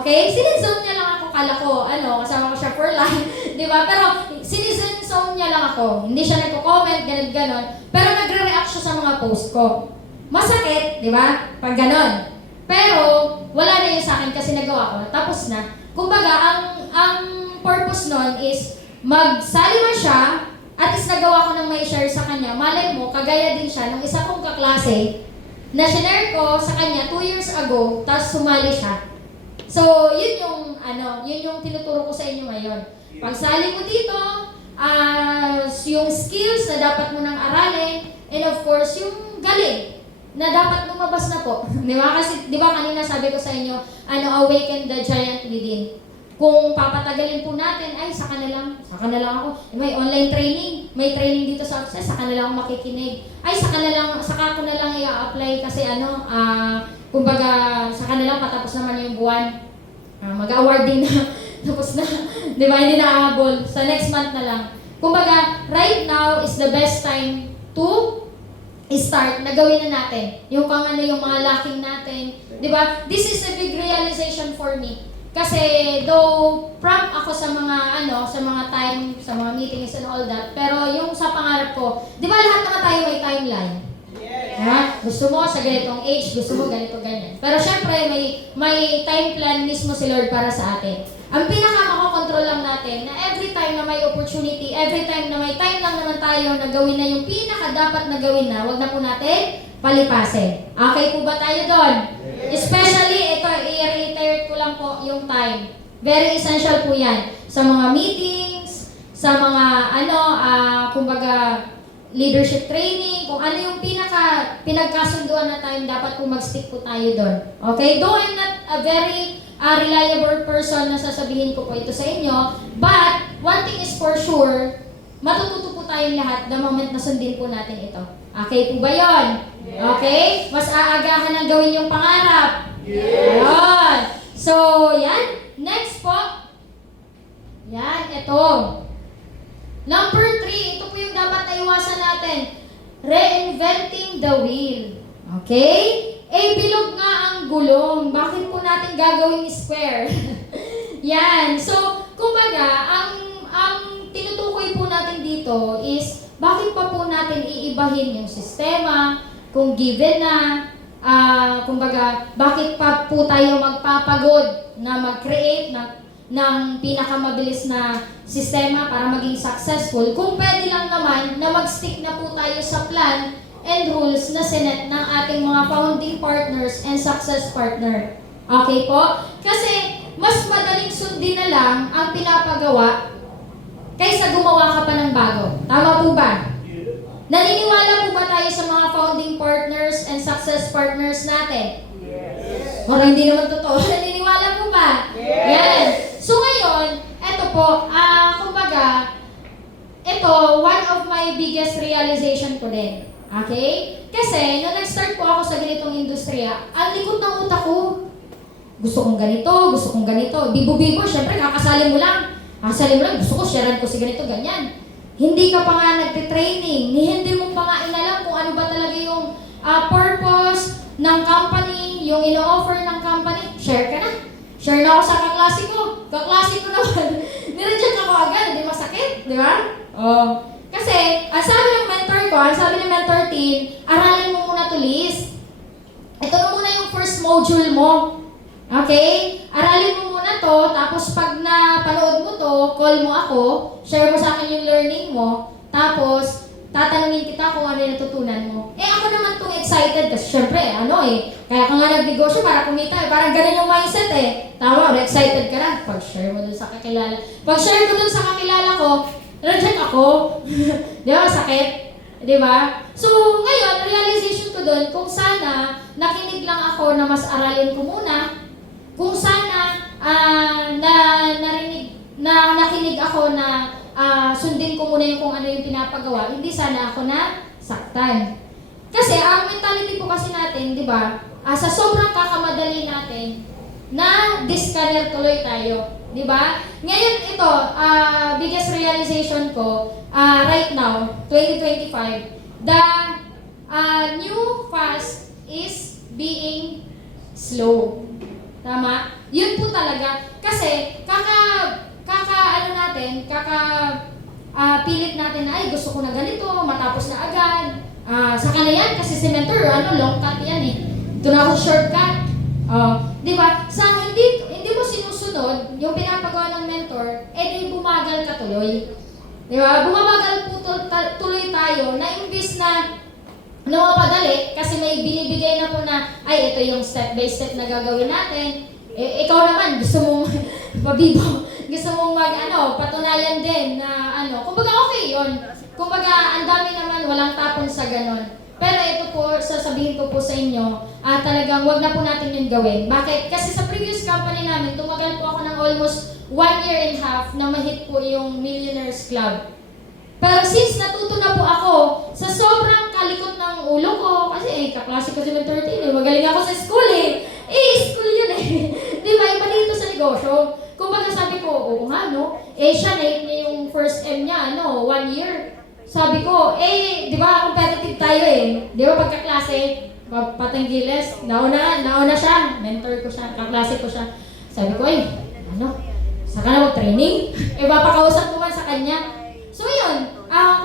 Okay? Sininzone niya lang ako, kala ko, kasama ko siya for life. Di ba? Pero, sininzone niya lang ako. Hindi siya nagko-comment, ganon. Pero nagre-react siya sa mga post ko. Masakit, di ba? Pag ganon. Pero, wala na yun sa akin kasi nagawa ko. Tapos na. Kumbaga, ang purpose nun is, magsali man siya, at is nagawa ko ng may share sa kanya. Malay mo, kagaya din siya ng isa kong kaklase, na shinare ko sa kanya 2 years ago, tapos sumali siya. So, yun yung tinuturo ko sa inyo ngayon. Pagsali mo dito, yung skills na dapat mo nang aralin, and of course, yung galing na dapat lumabas na po. Di ba? Kasi, di ba kanina sabi ko sa inyo, awaken the giant within. Kung papatagalin po natin, ay saka na lang ako. May online training, may training dito sa Access, saka na lang ako makikinig. Ay saka ko na lang i-apply kasi kumbaga saka na lang patapos naman yung buwan. Mag-award din na, tapos na, di ba, hindi na ahabol. Sa next month na lang. Kumbaga, right now is the best time to start na gawin na natin. Yung yung mga lacking natin. Di ba? This is a big realization for me. Kasi though proud ako sa mga sa mga time, sa mga meetings and all that, pero yung sa pangarap ko, di ba lahat naman tayo may timeline? Yeah. Gusto mo sa ganitong age, gusto mo ganito ganyan. Pero syempre may time plan mismo si Lord para sa atin. Ang pinaka-makokontrol lang natin na every time na may opportunity, every time na may time lang naman tayo na gawin na yung pinaka-dapat na gawin na, wag na po natin palipasin. Okay po ba tayo doon? Especially, ito, i-reiterate ko lang po yung time. Very essential po yan. Sa mga meetings, sa mga kumbaga, leadership training, kung ano yung pinagkasunduan na time, dapat po mag-stick po tayo doon. Okay? Though I'm not a very reliable person na sasabihin ko po ito sa inyo, but one thing is for sure, matututo po tayong lahat the moment na sundin po natin ito. Okay po ba yun? Okay? Mas aagahan ang gawin yung pangarap. Ayun. So, yan. Next po. Yan, ito. Number 3, ito po yung dapat na iwasan natin. Reinventing the wheel. Okay? Bilog nga ang gulong. Bakit po natin gagawing square? Yan. So, kumbaga, ang tinutukoy po natin dito is, bakit pa po natin iibahin yung sistema, kung given na, kumbaga, bakit pa po tayo magpapagod na mag-create ng pinakamabilis na sistema para maging successful, kung pwede lang naman na mag-stick na po tayo sa plan and rules na sinet ng ating mga founding partners and success partner. Okay po? Kasi, mas madaling sundin na lang ang pinapagawa kaysa gumawa ka pa ng bago. Tama po ba? Naniniwala po ba tayo sa mga founding partners and success partners natin? Yes. O hindi naman totoo. Naniniwala po ba? Yes. So ngayon, eto po, kumbaga, ito, one of my biggest realization ko din. Okay? Kasi, nung nag-start po ako sa ganitong industriya, ang likot ng utak ko, gusto kong ganito. Bibo-bibo, syempre, kakasali mo lang, gusto ko, sharean ko si ganito, ganyan. Hindi ka pa nga nagte-training, hindi mo pa nga inalam kung ano ba talaga yung purpose ng company, yung ino-offer ng company. Share ka na. Share na ako sa kaklase ko. Kaklase ko naman. Nireject ako agad, hindi masakit, di ba? Kasi, ang sabi ng mentor ko, ang sabi ng mentor team, aralin mo muna to list. Ito na muna yung first module mo. Okay? Aralin mo muna to, tapos pag napanood mo to, call mo ako, share mo sa akin yung learning mo, tapos tatanungin kita kung ano yung natutunan mo. Ako naman tong excited kasi syempre, kaya ka nga nagnegosyo para kumita parang ganun yung mindset Tama, excited ka na. Pag-share mo dun sa kakilala. Pag-share ko dun sa kakilala ko, reject ako. Di ba? Sakit. Di ba? So, ngayon, realization ko dun, kung sana, nakinig lang ako na mas aralin ko muna, kung sana nakinig ako na sundin ko muna yung kung ano yung pinapagawa, hindi sana ako na saktan. Kasi ang mentality po kasi natin, di ba, sa sobrang kakamadali natin, na discarrier tuloy tayo. Di ba? Ngayon ito, biggest realization ko, right now, 2025, the new fast is being slow. Tama? Yun po talaga. Kasi, pilit natin na, ay, gusto ko na ganito, matapos na agad. Saka na yan, kasi si mentor, long cut yan Ito na ako shortcut. Di ba? Sa hindi mo sinusunod, yung pinapagawa ng mentor, di bumagal ka tuloy. Di ba? Bumabagal po tuloy tayo na imbis na mapadali kasi may binibigay na po na, ay, ito yung step by step na gagawin natin. Ikaw naman, gusto mong mabibo. Gusto mong patunayan din na kumbaga okay yun. Kumbaga, ang dami naman, walang tapon sa ganon. Pero ito po, sasabihin ko po sa inyo, talagang wag na po natin yung gawin. Bakit? Kasi sa previous company namin, tumagal po ako ng almost 1 year and a half na ma-hit po yung Millionaires Club. Pero since natuto na po ako, sa sobrang kalikot ng ulo ko, kasi kaklase ko si 13, magaling ako sa school school yun Di ba? Iba dito sa negosyo. Kung baga sabi ko, oo nga no, siya na yung first M niya, 1 year. Sabi ko, di ba, competitive tayo Di ba, pagkaklase, patanggiles, nauna siya, mentor ko siya, kaklase ko siya. Sabi ko, saka na mag-training? Papakausap ko man sa kanya. So yun,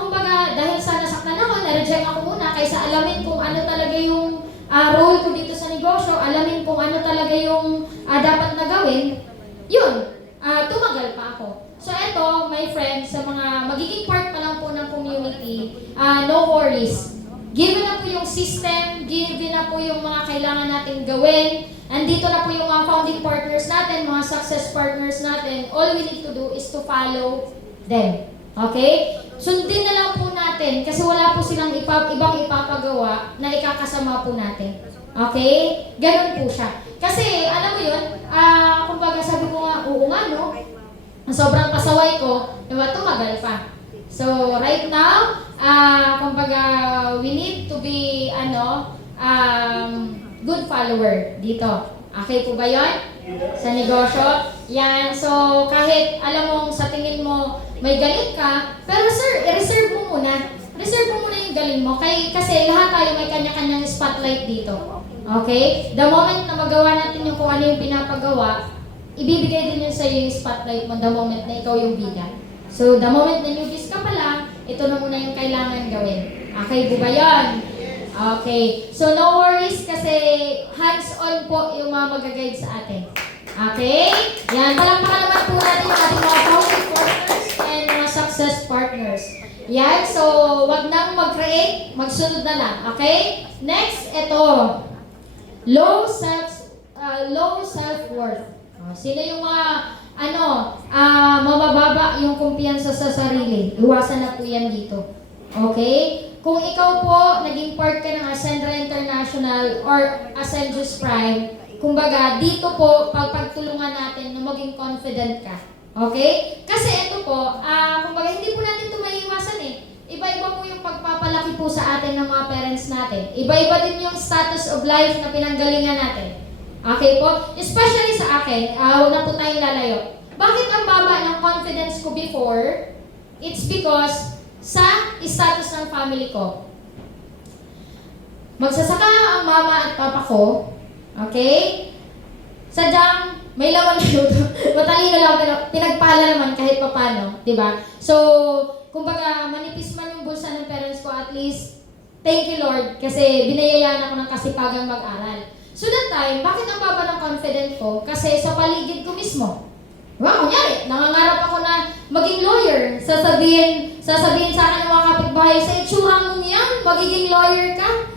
kumbaga, dahil sa nasaktan ako, na-reject ako muna, kaysa alamin kung ano talaga yung role ko dito sa negosyo, alamin kung ano talaga yung dapat na gawin, yun, tumagal pa ako. So eto, my friends, sa mga magiging part pa lang po ng community, no worries. Given na po yung system, given na po yung mga kailangan natin gawin, andito na po yung mga founding partners natin, mga success partners natin, all we need to do is to follow them. Okay? Sundin na lang po natin kasi wala po silang ibang ipapagawa na ikakasama po natin. Okay? Ganun po siya. Kasi, alam mo yun, kumbaga sabi ko nga, oo nga no, sobrang pasaway ko, diba, tumagal pa. So, right now, kumbaga, we need to be, good follower dito. Okay po ba yun? Sa negosyo? Yan. So, kahit alam mong sa tingin mo may galit ka, pero sir, i-reserve mo muna. Reserve mo muna yung galing mo. Kasi lahat tayo may kanya-kanyang spotlight dito. Okay? The moment na magawa natin yung kung ano yung pinapagawa, ibibigay din yun sa iyo yung spotlight mo the moment na ikaw yung bida. So, the moment na newbies ka pa lang, ito na muna yung kailangan gawin. Okay po ba yun? Okay. So, no worries kasi hands-on po yung mga mag-guide sa atin. Okay? Yan. Palakpakan naman po natin yung ating mga founding partners and mga success partners. Yan. So, wag nang mag-create. Magsunod na lang. Okay? Next, ito. Low self-worth. Sino yung mga, mabababa yung kumpiyansa sa sarili? Iwasan na po yan dito. Okay? Kung ikaw po, naging part ka ng Ascendra International or Ascendius Prime, kumbaga, dito po, pagtulungan natin na maging confident ka. Okay? Kasi ito po, kumbaga, hindi po natin ito maiiwasan Iba-iba po yung pagpapalaki po sa atin ng mga parents natin. Iba-iba din yung status of life na pinanggalingan natin. Okay po? Especially sa akin, huwag na po tayong lalayo. Bakit ang baba ng confidence ko before? It's because sa status ng family ko. Magsasaka ang mama at papa ko, okay? Sadyang may laman na ito. Matalino lang, pero pinagpala naman kahit papano, di ba? So, kumbaga, manipis man yung bulsa ng parents ko, at least, thank you Lord, kasi binayayaan ako ng kasipagang mag-aral. So that time, bakit ang baba ng confident ko? Kasi sa paligid ko mismo. Wow, kunyari, nangangarap ako na maging lawyer. Sasabihin sa akin ng mga kapitbahay, sa itsura mong yan, magiging lawyer ka.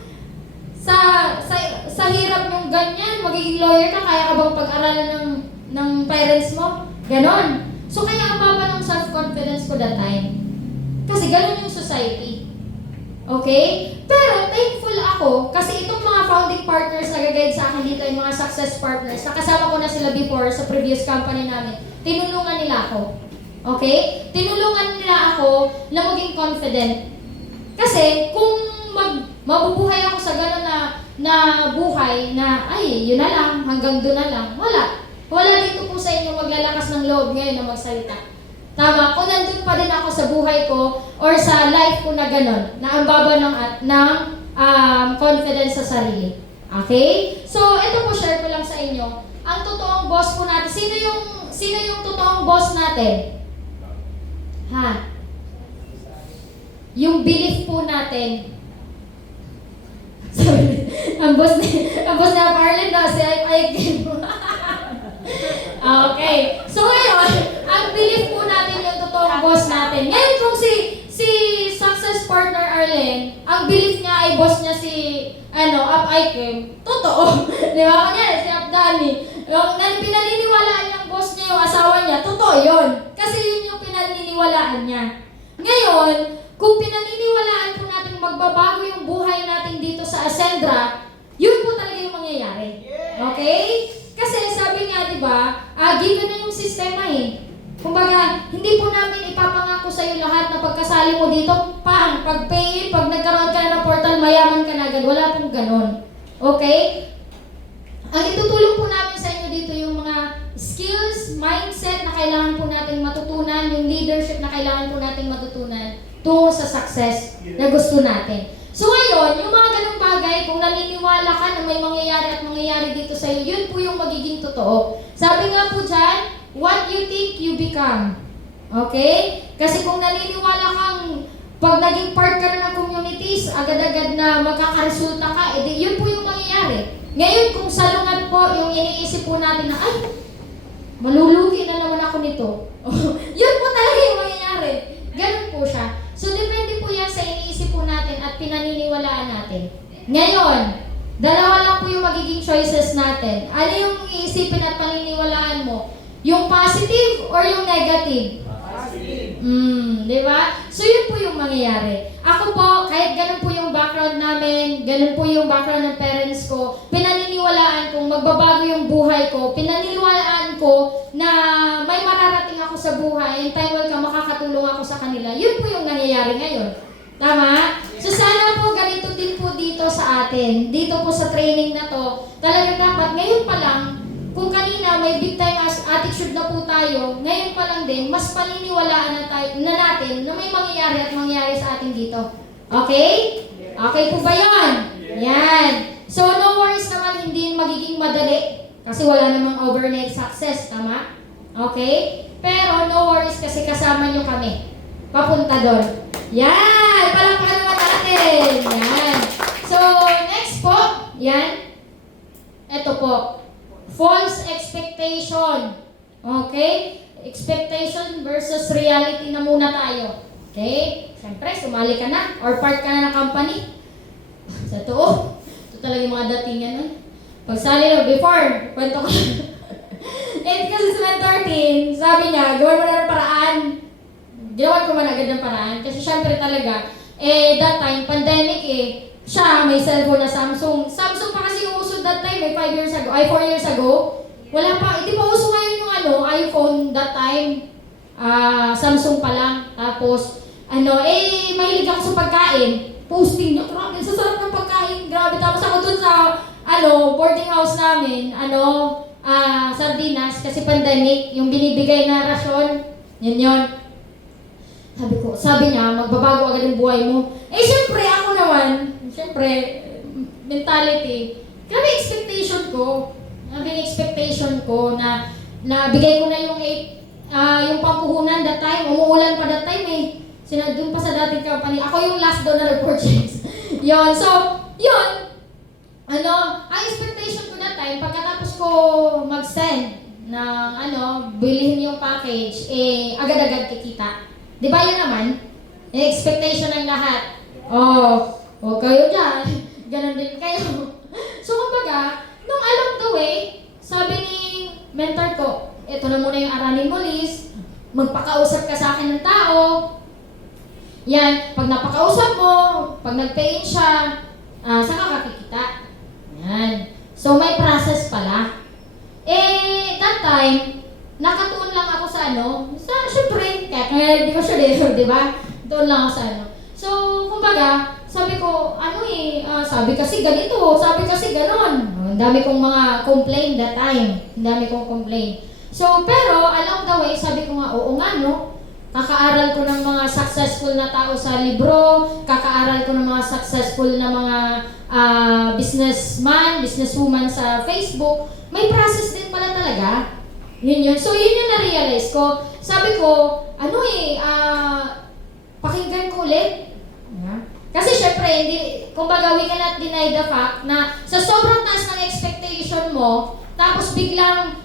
Sa hirap mong ganyan, magiging lawyer ka, kaya ka bang pag-aralan ng parents mo? Ganon. So kaya ang baba ng self-confidence ko that time. Kasi ganon yung society. Okay? Pero thankful ako kasi itong mga founding partners na gagayad sa akin dito, yung mga success partners, nakasama ko na sila before sa previous company namin, tinulungan nila ako. Okay? Tinulungan nila ako na maging confident. Kasi kung mabubuhay ako sa gano'n na buhay na, ay, yun na lang, hanggang doon na lang, wala. Wala dito po sa inyo maglalakas ng loob ngayon na magsalita. Tama, kung nandun pa din ako sa buhay ko or sa life ko na gano'n, na ang baba ng confidence sa sarili. Okay? So, ito po, share ko lang sa inyo. Ang totoong boss po natin, sino yung totoong boss natin? Yung belief po natin. Sorry, ang boss na Parlin na si Ike. Okay. So ngayon, ang belief po natin yung totoong boss natin. Ngayon kung si success partner Arlen, ang belief niya ay boss niya si Up Ike. Totoo. Di ba? Kanya si Abdani. Pinaniniwalaan niyang boss niya yung asawa niya. Totoo yun. Kasi yun yung pinaniniwalaan niya. Ngayon, kung pinaniniwalaan po natin magbabago yung buhay natin dito sa Ascendra, yun po talaga yung mangyayari. Okay? Kasi sabi nga, di ba, given na yung sistema eh. Kumbaga, hindi po namin ipapangako sa iyo lahat na pagkasali mo dito, pag-pay, pag nagkaroon ka na ng portal, mayaman ka na agad. Wala pong ganon. Okay? Ang itutulong po namin sa inyo dito yung mga skills, mindset na kailangan po natin matutunan, yung leadership na kailangan po natin matutunan tungo sa success na gusto natin. So ngayon, yung mga ganong bagay, kung naniniwala ka na may mangyayari at mangyayari dito sa iyo, yun po yung magiging totoo. Sabi nga po dyan, what you think, you become. Okay? Kasi kung naniniwala kang pag naging part ka na ng communities, agad-agad na magkakaresulta ka, edi yun po yung mangyayari. Ngayon, kung salungan po, yung iniisip po natin na, ay, malulugi na naman ako nito. Yun po talaga yung mangyayari. Ganun po siya. So, depende po yan sa iniisip po natin at pinaniniwalaan natin. Ngayon, dalawa lang po yung magiging choices natin. Ano yung iisipin at paniniwalaan mo? Yung positive or yung negative? Positive. Di ba? So, yun po yung mangyayari. Ako po, kahit ganun po yung background namin, ganun po yung background ng parents ko, pinaniniwalaan kong magbabago yung buhay ko, pinaniniwalaan ko na may mararating ako sa buhay, and time will come, makakatulong ako sa kanila. Yun po yung nangyayari ngayon. Tama? So, sana po ganito din po dito sa atin. Dito po sa training na to, talagang dapat ngayon pa lang, kung kanina may big time attitude na po tayo, ngayon pa lang din, mas paniniwalaan na natin na may mangyayari at mangyayari sa atin dito. Okay? Okay po ba yan? Yan. So, no worries naman, hindi magiging madali. Kasi wala namang overnight success, tama? Okay? Pero no worries kasi kasama nyo kami. Papunta doon. Yan! Palakpakan naman natin. Yan. So, next po. Yan. Ito po. False expectation. Okay? Expectation versus reality na muna tayo. Okay? Siyempre, sumali ka na or part ka na ng company. Sa totoo, ito talaga yung mga datingan nun. Pagsali na, before, kwento ko. Kasi sa mentor team, sabi niya, gawin mo na ng paraan. Ginawan ko man agad ng paraan. Kasi syempre talaga, that time, pandemic siya, may cellphone na Samsung. Samsung pa kasi yung uso that time, 5 years ago, 4 years ago. Wala pa, hindi pa uso ngayon yung iPhone that time. Samsung pa lang. Tapos, mahilig ako sa pagkain. Posting niya, grabe, sa sarap ng pagkain. Grabe, tapos ako dun sa, boarding house namin, sardinas, kasi pandemic, yung binibigay na rasyon, yun. Sabi niya, magbabago agad yung buhay mo. Siyempre, ako naman, mentality. Grabe expectation ko. Na bigay ko na yung pampuhunan that time. Umuulan pa that time doon pa sa dating company. Ako yung last doon na nag-purchase. Yun. So, yun. Ang expectation ko that time, pagkatapos ko mag-send ng bilhin yung package, agad-agad kikita. Di ba yun naman? Expectation ng lahat. Huwag kayo dyan. Ganon din kayo. So, kumbaga, nung along the way, sabi ni mentor ko, ito na muna yung aralin mo, Liz. Magpakausap ka sa akin ng tao. Yan, pag napakausap mo, pag nag-pay in siya, saka ka kikita. Yan. So, may process pala. That time, nakatuon lang ako sa syempre, kaya hindi ko siya di ba? Doon lang ako sa So, kumbaga, sabi ko, sabi kasi ganito, sabi kasi ganon. Ang dami kong mga complain that time. Ang dami kong complain. So, pero, along the way, sabi ko nga, oo nga, no? Kakaaral ko ng mga successful na tao sa libro, kakaaral ko ng mga successful na mga businessman, businesswoman sa Facebook. May process din pala talaga. Yun. So, yun yung na-realize ko. Sabi ko, pakinggan ko ulit. Kasi syempre, kumbaga, we cannot deny the fact na sa sobrang taas ng expectation mo, tapos biglang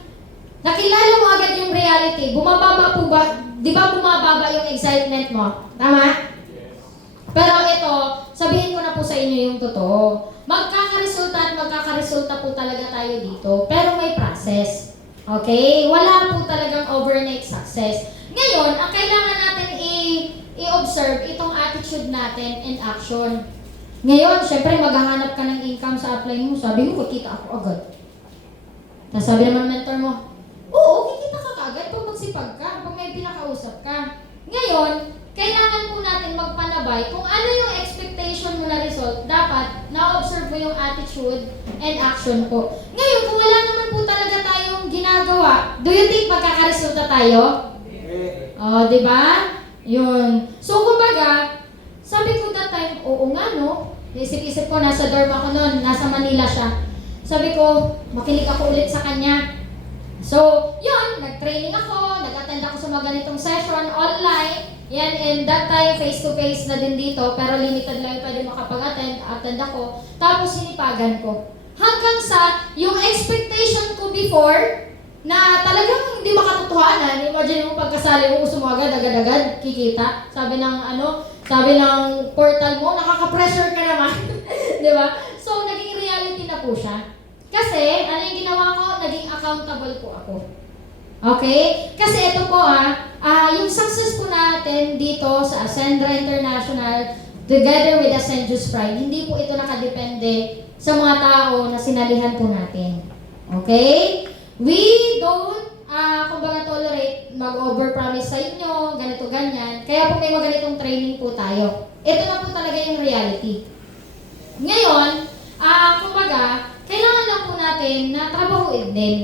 nakilala mo agad yung reality, bumababa po ba? Di ba bumababa yung excitement mo? Tama? Yes. Pero ito, sabihin ko na po sa inyo yung totoo. Magkakaresulta po talaga tayo dito, pero may process. Okay? Wala po talagang overnight success. Ngayon, ang kailangan natin i-observe i-observe itong attitude natin and action. Ngayon, syempre, maghahanap ka ng income sa upline mo. Sabi mo, kikita ako agad. Tapos sabi naman ng mentor mo, oo, kikita ka agad pag magsipag ka, pag may pinakausap ka. Ngayon, kailangan po natin magpanabay kung ano yung expectation mo na result, dapat na-observe mo yung attitude and action po. Ngayon, kung wala naman po talaga tayong ginagawa, do you think magkakaresulta tayo? Oh, di ba? Yun. So, kumbaga, sabi ko that time, oo nga no. Isip-isip ko, nasa dorm ako noon, nasa Manila siya. Sabi ko, makinig ako ulit sa kanya. So, yun, nag-training ako, nag-attend ako sa mga ganitong session online. Yan, and that time, face-to-face na din dito, pero limited lang yung pwede attend ako. Tapos, sinipagan ko. Hanggang sa, yung expectation ko before, na talagang hindi makatotohanan. Imagine mo pagkasali mo, gusto mo agad, kikita. Sabi ng portal mo, nakaka-pressure ka naman. Di ba? So, naging reality na po siya. Kasi, ano yung ginawa ko? Naging accountable po ako. Okay? Kasi ito po yung success po natin dito sa Ascendra International, together with Ascend Juice Pride, hindi po ito nakadepende sa mga tao na sinalihan po natin. Okay? We don't, kumbaga tolerate, mag-overpromise sa inyo, ganito, ganyan. Kaya po may mga ganitong training po tayo. Ito na po talaga yung reality. Ngayon, kumbaga, kailangan lang po natin na trabahuin din.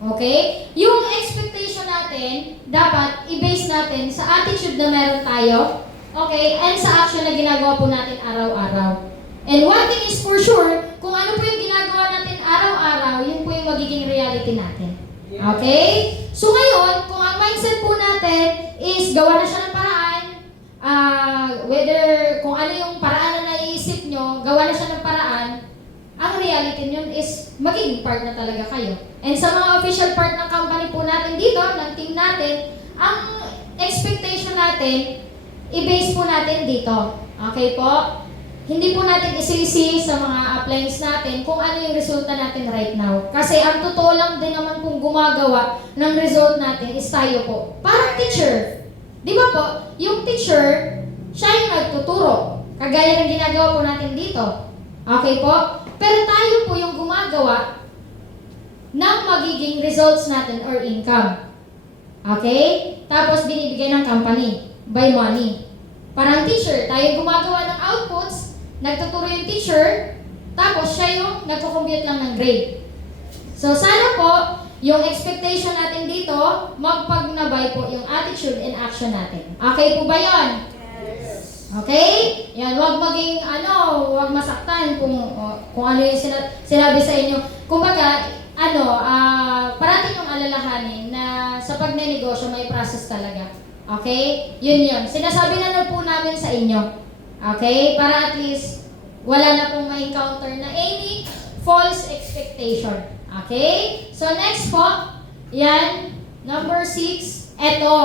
Okay? Yung expectation natin, dapat i-base natin sa attitude na meron tayo, okay, and sa action na ginagawa po natin araw-araw. And one thing is for sure, kung ano po yung ginagawa natin araw-araw, yun po yung magiging reality natin. Okay? So ngayon, kung ang mindset po natin is gawa na siya ng paraan, whether kung ano yung paraan na naiisip nyo, gawa na siya ng paraan, ang reality nyo is magiging part na talaga kayo. And sa mga official part ng company po natin dito, ng team natin, ang expectation natin, i-base po natin dito. Okay po? Hindi po natin isisi sa mga uplines natin kung ano yung resulta natin right now. Kasi ang totoo lang din naman kung gumagawa ng result natin is tayo po. Parang teacher. Di ba po? Yung teacher, siya yung nagtuturo. Kagaya ng ginagawa po natin dito. Okay po? Pero tayo po yung gumagawa ng magiging results natin or income. Okay? Tapos binibigay ng company by money. Parang teacher, tayo gumagawa ng outputs, nagtuturo yung teacher, tapos siya yung nagko-compute lang ng grade. So sana po, yung expectation natin dito, magpagnabay po yung attitude and action natin. Okay po ba yun? Yes. Okay? Yan, wag wag masaktan kung ano yung sinabi sa inyo. Kumbaga, parating yung alalahanin na sa pagnenegosyo may process talaga. Okay? Yun. Sinasabi na po namin sa inyo. Okay? Para at least wala na pong ma-encounter na any false expectation. Okay? So next po, yan, number 6, eto.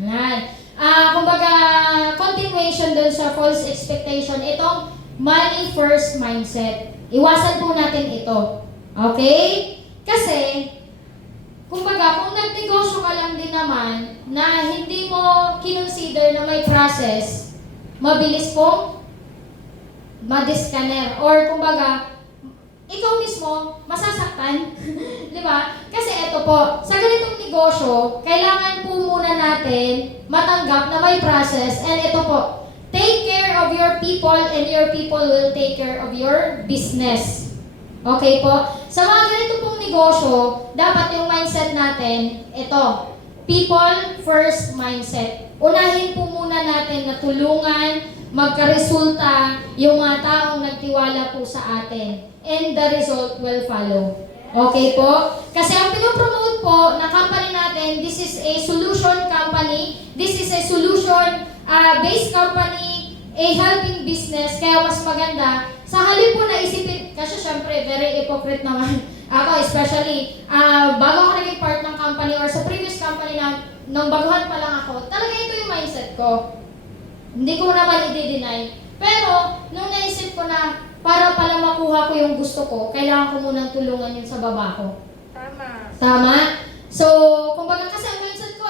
Yan. Kumbaga, continuation dun sa false expectation, itong money first mindset. Iwasan po natin ito. Okay? Kasi, kumbaga, kung nagnegosyo ka lang din naman na hindi mo kinonsider na may process, mabilis pong madiscanner. Or kumbaga, ikaw mismo, masasaktan. Di ba? Kasi ito po, sa ganitong negosyo, kailangan po muna natin matanggap na may process. And ito po, take care of your people and your people will take care of your business. Okay po? Sa mga ganito pong negosyo, dapat yung mindset natin, ito, people first mindset. Unahin po muna natin na tulungan, magkaresulta yung mga taong nagtiwala po sa atin. And the result will follow. Okay po? Kasi ang pinopromote po na company natin, this is a solution company, this is a solution-based company, a helping business, kaya mas maganda. Sa halip po na isipin, kasi syempre, very hypocrite naman. Ako especially, bago ako naging part ng company or sa previous company na nung baguhan pa lang ako, talaga ito yung mindset ko. Hindi ko naman i-deny. Pero, nung naisip ko na para pala makuha ko yung gusto ko, kailangan ko munang tulungan yun sa baba ko. Tama. Tama? So, kumbaga kasi ang mindset ko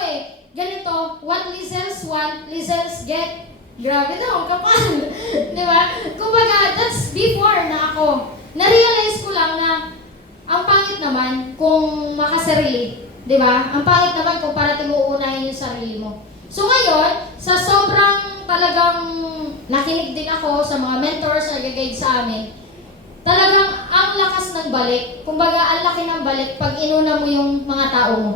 ganito, what lizards want, lizards get. Grabe na, ang kapal. Di ba? Kumbaga, that's before na ako. Na-realize ko lang na ang pangit naman kung makasarili. Di ba? Ang pangit naman kung parating mo uunahin yung sarili mo. So ngayon, sa sobrang talagang nakinig din ako sa mga mentors na nag-guide sa amin, talagang ang lakas ng balik. Kumbaga, ang laki ng balik pag inuna mo yung mga tao mo.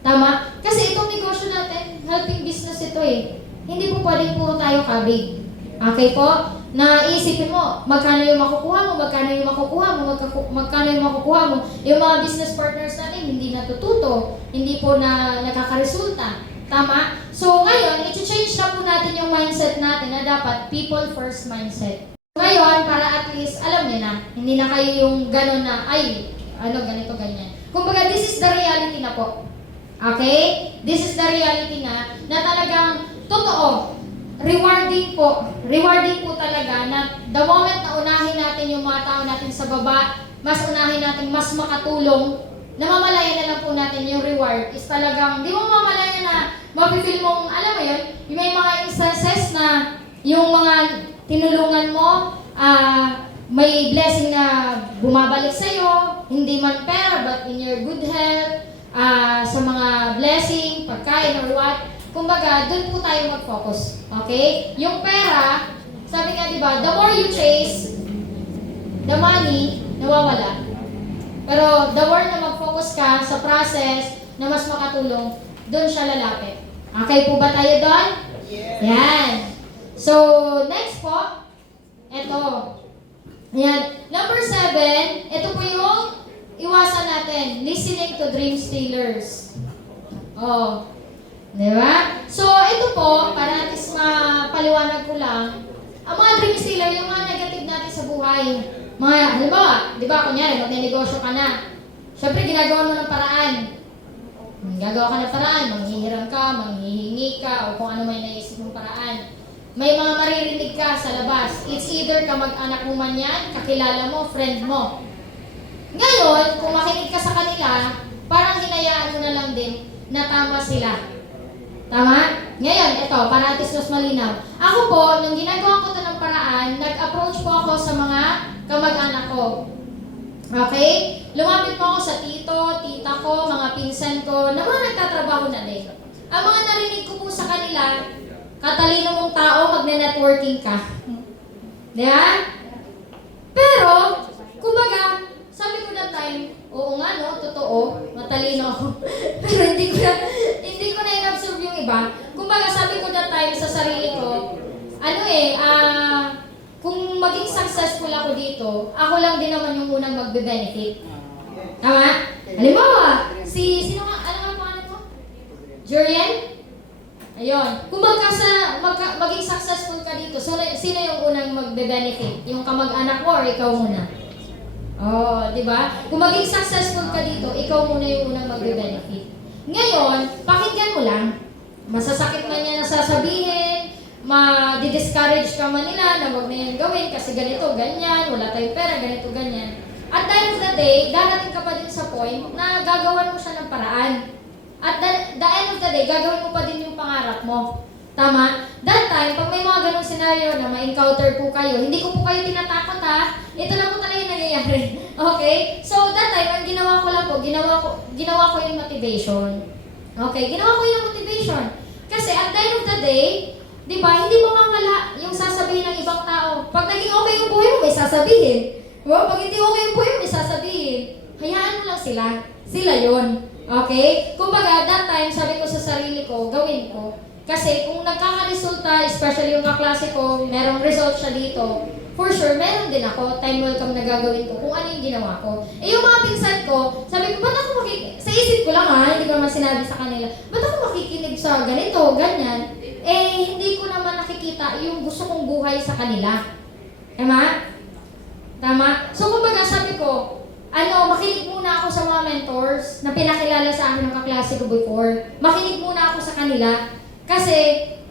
Tama? Kasi itong negosyo natin, helping business ito eh. Hindi po pwedeng puro tayo kabig. Okay po? Naisipin mo, magkano yung makukuha mo, magkano yung makukuha mo, magkano yung makukuha mo. Yung mga business partners natin, hindi natututo, hindi po na nakakaresulta. Tama? So ngayon, i-change na po natin yung mindset natin na dapat people first mindset. Ngayon, para at least, alam niyo na, hindi na kayo yung gano'n na, ay, ganito, ganyan. Kumbaga, this is the reality na po. Okay? This is the reality na talagang totoo. Rewarding po talaga na the moment na unahin natin yung mga tao natin sa baba, mas unahin natin, mas makatulong, namamalayan na lang po natin yung reward is talagang, di mo mamalayan na mapifeel mong, alam mo yun, yung may mga instances na yung mga tinulungan mo, may blessing na bumabalik sa'yo, hindi man pera, but in your good health, sa mga blessing, pagkain or what. Kumbaga, doon po tayo mag-focus. Okay? Yung pera, sabi nga diba, the more you chase, the money, nawawala. Pero the more na mag-focus ka sa process na mas makatulong, doon siya lalapit. Okay po ba tayo doon? Yes. Yan. So, next po, ito. Yan. Number 7, ito po yung iwasan natin, listening to dream stealers. Oh. Di ba? So, ito po, para at least mapaliwanag ko lang, ang mga dream stealer, yung mga negative natin sa buhay. Mga, halimbawa, di ba, kunyari, magnenegosyo ka na. Siyempre, ginagawa mo ng paraan. Gagawa ka ng paraan, manghihiram ka, manghihingi ka, o kung ano may naisip mong paraan. May mga maririnig ka sa labas. It's either kamag-anak mo man yan, kakilala mo, friend mo. Ngayon, kung makinig ka sa kanila, parang hinayaan mo na lang din na tama sila. Tama? Ngayon, ito, para at least mas malinaw. Ako po, nung ginagawa ko ito ng paraan, nag-approach po ako sa mga kamag-anak ko. Okay? Lumapit po ako sa tito, tita ko, mga pinsan ko, na mga nagtatrabaho na din. Ang mga narinig ko po sa kanila, katalino mong tao, magne-networking ka. Di ba? Pero, kumbaga, sabi ko na time, oo nga no, totoo, matalino ako. Pero hindi ko na in-observe yung iba. Kumbaga sabi ko na time sa sarili ko, kung maging successful ako dito, ako lang din naman yung unang magbe-benefit. Tama? Halimbawa, sino nga, ano nga pangalan mo? Jurian? Ayun. Kung maging successful ka dito, sino yung unang magbe-benefit? Yung kamag-anak mo or ikaw muna? Oh, di ba? Kung maging successful ka dito, ikaw muna yung unang magbe-benefit. Ngayon, pakinggan mo lang. Masasakit man yan na sasabihin, ma-discourage ka man nila na wag na yan gawin kasi ganito, ganyan, wala tayong pera, ganito, ganyan. At the end of the day, darating ka pa din sa point na gagawan mo siya ng paraan. At the end of the day, gagawin mo pa din yung pangarap mo. Tama? That time, pag may mga ganong scenario na ma-encounter po kayo, hindi ko po kayo tinatakot ha. Ito na po talaga yung nangyayari. Okay? So, that time, ang ginawa ko lang po, ginawa ko yung motivation. Okay? Ginawa ko yung motivation. Kasi at the end of the day, di ba, hindi mo mamala yung sasabihin ng ibang tao. Pag naging okay yung buhay mo, may sasabihin. Diba? Pag hindi okay yung buhay mo, may sasabihin. Hayaan mo lang sila. Sila yon. Okay? Kumbaga, that time, sabi ko sa sarili ko, gawin ko. Kasi kung nagkakaresulta, especially yung kaklase ko, merong result siya dito, for sure, meron din ako, time welcome na gagawin ko kung ano yung ginawa ko. Eh yung mga pinsan ko, sabi ko, ba't ako sa isip ko lang ha, hindi ko naman sinabi sa kanila, ba't ako makikinig sa ganito, ganyan? Eh, hindi ko naman nakikita yung gusto kong buhay sa kanila. Tama? Tama? So, kumbaga, sabi ko, makinig muna ako sa mga mentors na pinakilala sa akin ng kaklase ko before. Makinig muna ako sa kanila. Kasi,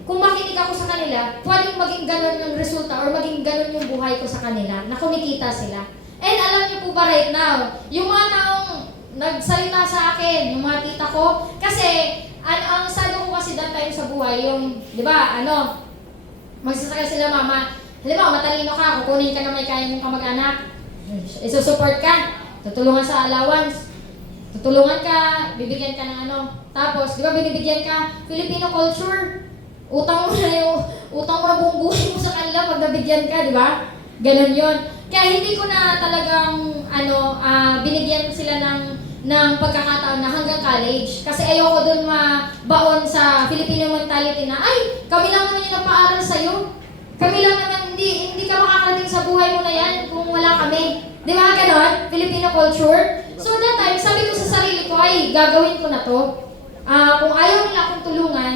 kung makinig ako sa kanila, pwedeng maging ganun yung resulta or maging ganun yung buhay ko sa kanila na kumikita sila. And alam niyo po ba right now, yung mga taong nagsalita sa akin, yung mga tita ko, kasi ang sado ko kasi that time sa buhay, yung, di ba, Magsasakay sila mama. Halimbawa, matalino ka, kukunin ka na may kaya mong kamag-anak. Isusupport ka, tutulungan sa allowance. Tutulungan ka, bibigyan ka ng ano. Tapos, di ba binibigyan ka, Filipino culture. Utang mo na buong buhay mo sa kanila pag nabigyan ka, di ba? Ganon yun. Kaya hindi ko na talagang binigyan sila ng pagkakataon na hanggang college. Kasi ayoko dun mabaon sa Filipino mentality na, ay, kami lang naman yung nagpaaral sa'yo. Kami lang naman, hindi ka makakarating sa buhay mo na yan kung wala kami. Di ba ganon? Filipino culture. So that time, sabi ko sa sarili ko, ay, gagawin ko na to. Kung ayaw nila akong tulungan,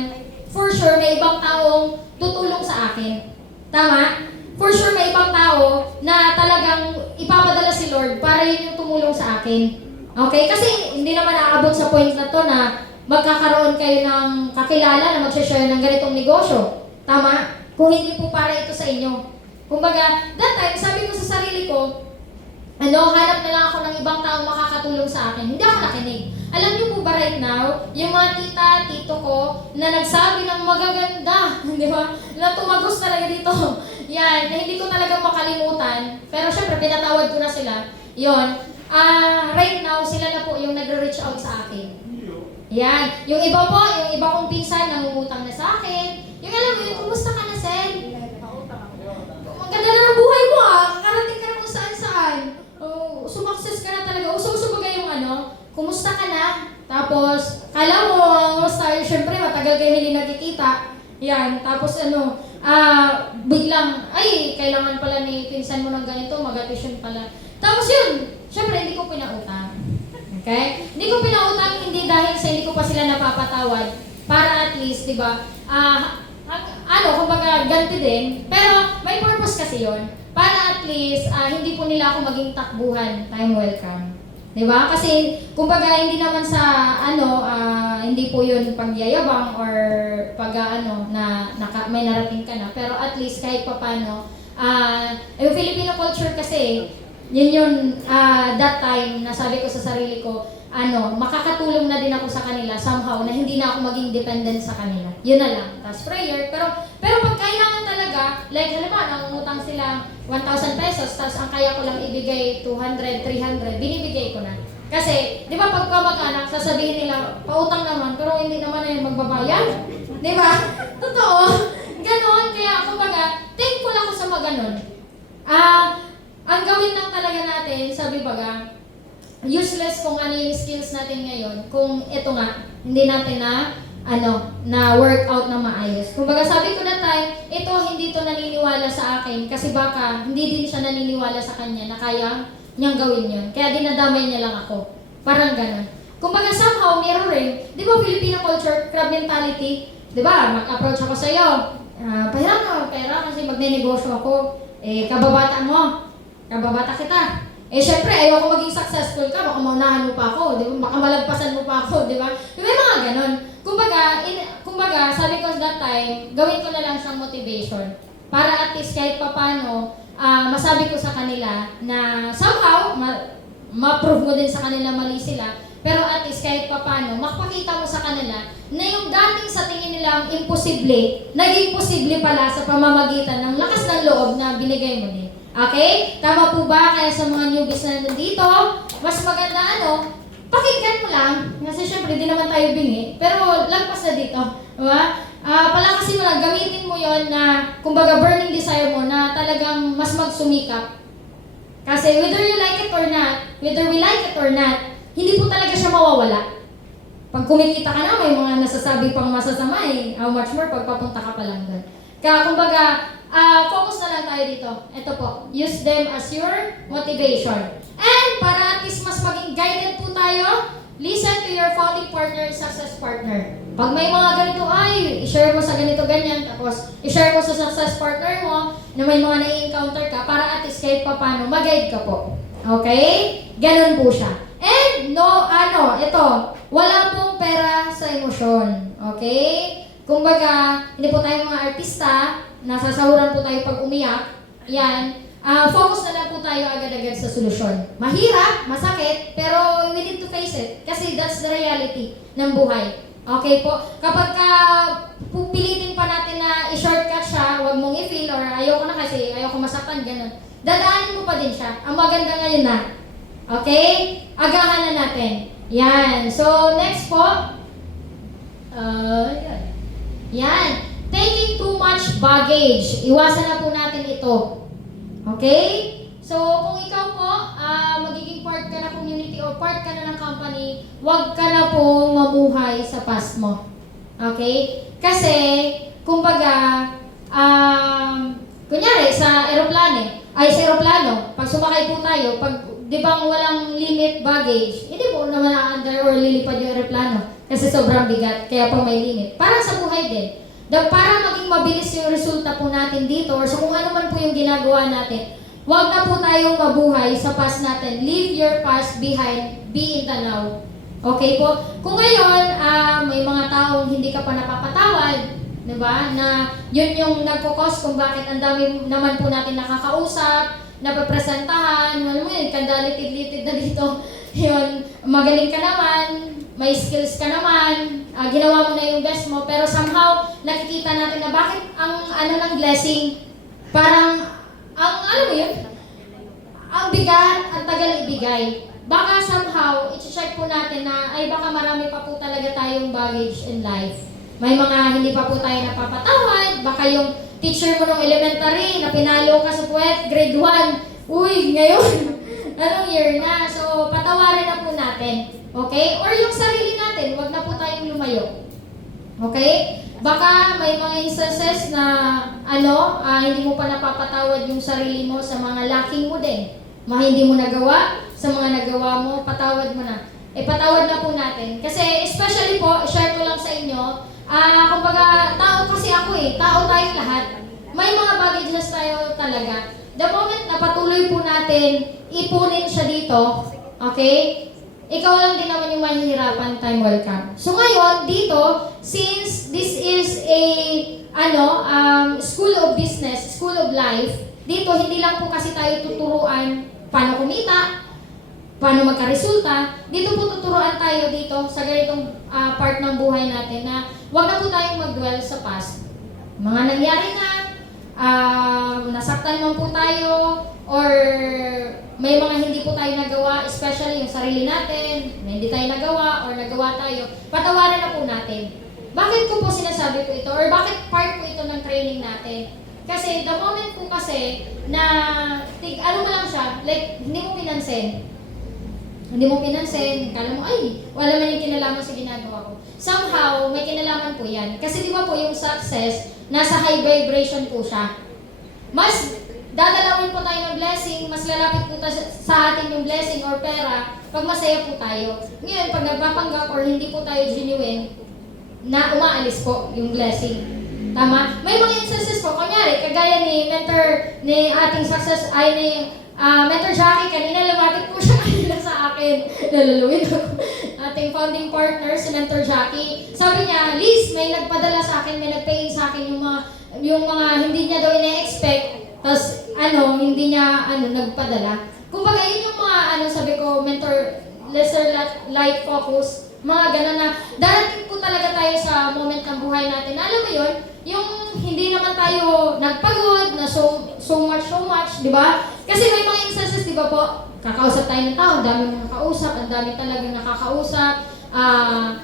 for sure may ibang taong tutulong sa akin. Tama? For sure may ibang tao na talagang ipapadala si Lord para yun yung tumulong sa akin. Okay? Kasi hindi naman aabot sa point na to na magkakaroon kayo ng kakilala na mag-share ng ganitong negosyo. Tama? Kung hindi po para ito sa inyo. Kumbaga, that time, sabi ko sa sarili ko, hanap na lang ako ng ibang taong makakatulong sa akin. Hindi ako nakinig. Alam niyo po ba right now, yung mga tita, tito ko, na nagsabi ng magaganda, di ba? Na tumagos talaga dito. Yan, na hindi ko talaga makalimutan. Pero syempre, pinatawad ko na sila. Yon. Right now, sila na po yung nagre-reach out sa akin. Yan. Yung iba po, yung iba kong pinsan, nangungutang na sa akin. Yung alam mo yun, kumusta ka na, Sen? Ang ganda na ng buhay mo, Karating ka na kung saan-saan. Sumakses ka na talaga. Uso-uso ba yung kumusta ka na? Tapos, kala mo, syempre, matagal kayo hindi nagkikita. Yan. Tapos biglang, ay, kailangan pala ni pinsan mo ng ganito, mag-audition pala. Tapos yun, syempre, hindi ko pinautang. Okay? Hindi ko pinautang, hindi dahil sa hindi ko pa sila napapatawad. Para at least, di ba, kumbaga, ganti din. Pero, may purpose kasi yun. Para at least, hindi po nila ako maging takbuhan. Time welcome. Diba? Kasi, kumbaga, hindi naman sa, hindi po yun pagyayabang or may narating ka na. Pero at least, kahit pa paano, yung Filipino culture kasi, yun yung that time na sabi ko sa sarili ko, makakatulong na din ako sa kanila somehow na hindi na ako maging dependent sa kanila. Yun na lang. Tapos prayer. Pero pag kailangan talaga, like halimbawa, nangungutang sila 1,000 pesos, tapos ang kaya ko lang ibigay 200, 300, binibigay ko na. Kasi, di ba pag kamag-anak, sasabihin nila, pautang naman, pero hindi naman na yung magbabayad. Di ba? Totoo. Ganon. Kaya, kumbaga, thankful ako sa mga ganon. Ang gawin lang talaga natin, sabi baga, useless kung ano yung skills natin ngayon, kung ito nga, hindi natin na workout na maayos. Kumbaga sabi ko na time, ito hindi to naniniwala sa akin kasi baka hindi din siya naniniwala sa kanya na kaya niyang gawin yun. Kaya dinadamay niya lang ako. Parang ganun. Kumbaga somehow, mirroring, di ba Filipino culture, crab mentality, di ba, mag-approach ako sa'yo, pahiram na pera kasi magne-negosyo ako, kababata mo, kababata kita. Syempre, ayaw ko maging successful ka, baka maunahan mo pa ako, di ba? Baka malagpasan mo pa ako, di ba? May mga ganon. Kumbaga, sabi ko that time, gawin ko na lang siyang motivation. Para at least kahit papano, masabi ko sa kanila na somehow, ma-prove mo din sa kanila mali sila, pero at least kahit papano, makapakita mo sa kanila na yung dating sa tingin nilang imposible, naging posible pala sa pamamagitan ng lakas ng loob na binigay mo din. Okay? Tama po ba? Kaya sa mga newbies na nandito, mas maganda pakinggan mo lang. Kasi syempre, di naman tayo bingi. Pero lagpas na dito. Diba? Palakasin mo lang, gamitin mo yon na, kumbaga, burning desire mo na talagang mas magsumikap. Kasi whether you like it or not, whether we like it or not, hindi po talaga siya mawawala. Pag kumikita ka na, may mga nasasabi pang masasama how much more pag papunta ka pa lang doon. Kaya kumbaga, focus na lang tayo dito. Ito po, use them as your motivation. And para at least mas maging guided po tayo, listen to your founding partner, success partner. Pag may mga ganito, i-share mo sa ganito ganyan, tapos i-share mo sa success partner mo na may mga nai-encounter ka para at least kahit pa paano, mag-guide ka po. Okay? Ganun po siya. And ito, wala pong pera sa emosyon. Okay? Kumbaga, hindi po tayo mga artista, nasasahuran po tayo pag umiyak. Yan. Focus na lang po tayo agad-agad sa solusyon. Mahirap, masakit, pero we need to face it. Kasi that's the reality ng buhay. Okay po? Kapag pupilitin pa natin na i-shortcut siya, huwag mong kasi ayoko masaktan, ganun. Dadaanin mo pa din siya. Ang maganda ngayon na. Okay? Agahan na natin. Yan. So, next po. Yan. Yan. Taking too much baggage. Iwasan na po natin ito. Okay? So, kung ikaw po, magiging part ka na community o part ka na ng company, huwag ka na pong mamuhay sa past mo. Okay? Kasi, kumbaga, kunyari, sa aeroplano, pag sumakay po tayo, pag, di ba walang limit baggage, hindi po naman na-under or lilipad yung aeroplano kasi sobrang bigat, kaya pa may limit. Parang sa buhay din. Para maging mabilis yung resulta po natin dito or sa kung ano man po yung ginagawa natin, huwag na po tayong mabuhay sa past natin. Leave your past behind, be in the now. Okay po? Kung ngayon, may mga taong hindi ka pa napapatawad, diba? Na yun yung nagkukos kung bakit ang dami naman po natin nakakausap, napapresentahan, alam mo yun, kandalitid-litid na dito. Yun, magaling ka naman, may skills ka naman, ginawa mo na yung best mo, pero somehow nakikita natin na bakit ang ano ng blessing, parang, alam mo yun, ang bigat, ang tagal ibigay. Baka somehow, i-check po natin na, ay baka marami pa po talaga tayong baggage in life. May mga hindi pa po tayo napapatawad, baka yung teacher mo nung elementary, na pinalo ka sa puwet, grade 1, uy, ngayon, anong year na? So, patawarin na po natin. Okay? Or yung sarili natin, wag na po tayong lumayo. Okay? Baka may mga instances na, hindi mo pa napapatawad yung sarili mo sa mga lacking mo din. Mga hindi mo nagawa, sa mga nagawa mo, patawad mo na. Patawad na po natin. Kasi, especially po, share ko lang sa inyo, kumbaga, tao kasi ako tao tayong lahat. May mga baggages tayo talaga. The moment na patuloy po natin, ipunin siya dito, okay? Ikaw lang din naman yung mahihirapan, time will come. So ngayon, dito, since this is a, school of business, school of life, dito, hindi lang po kasi tayo tuturuan paano kumita, paano magkaresulta. Dito po tuturuan tayo dito sa ganitong part ng buhay natin na huwag na po tayong mag-dwell sa past. Mga nangyari na, nasaktan man po tayo, or may mga hindi po tayo nagawa, especially yung sarili natin, na hindi tayo nagawa or nagawa tayo, patawarin na po natin. Bakit ko po sinasabi po ito? Or bakit part po ito ng training natin? Kasi the moment po kasi na, ano mo lang siya, like, hindi mo pinansin. Hindi mo pinansin, kala mo, ay, wala man yung kinalaman sa ginagawa ko. Somehow, may kinalaman po yan. Kasi di ba po yung success, nasa high vibration po siya. Mas dadalawin po tayo ng blessing, mas lalapit po sa atin yung blessing or pera pag masaya po tayo. Ngayon, pag nagpapanggap or hindi po tayo genuine, na umaalis po yung blessing. Tama? May mga instances po, kunyari, kagaya ni ating success, Mentor Jackie, kanina lumapit po siya kanina sa akin. Naluluwin ako. Ating founding partner, si Mentor Jackie. Sabi niya, Liz, may nagpadala sa akin, may nagpay sa akin yung mga hindi niya daw ina-expect. Tapos, hindi niya, nagpadala. Kumbaga, yun yung mga, sabi ko, mentor, lesser light focus, mga gano'n na, darating po talaga tayo sa moment ng buhay natin. Alam mo yun, yung hindi naman tayo nagpagod, na so much, di ba? Kasi may mga instances, di ba po, kakausap tayo ng tao, ang dami mong nakausap, ang dami talagang nakakausap, ang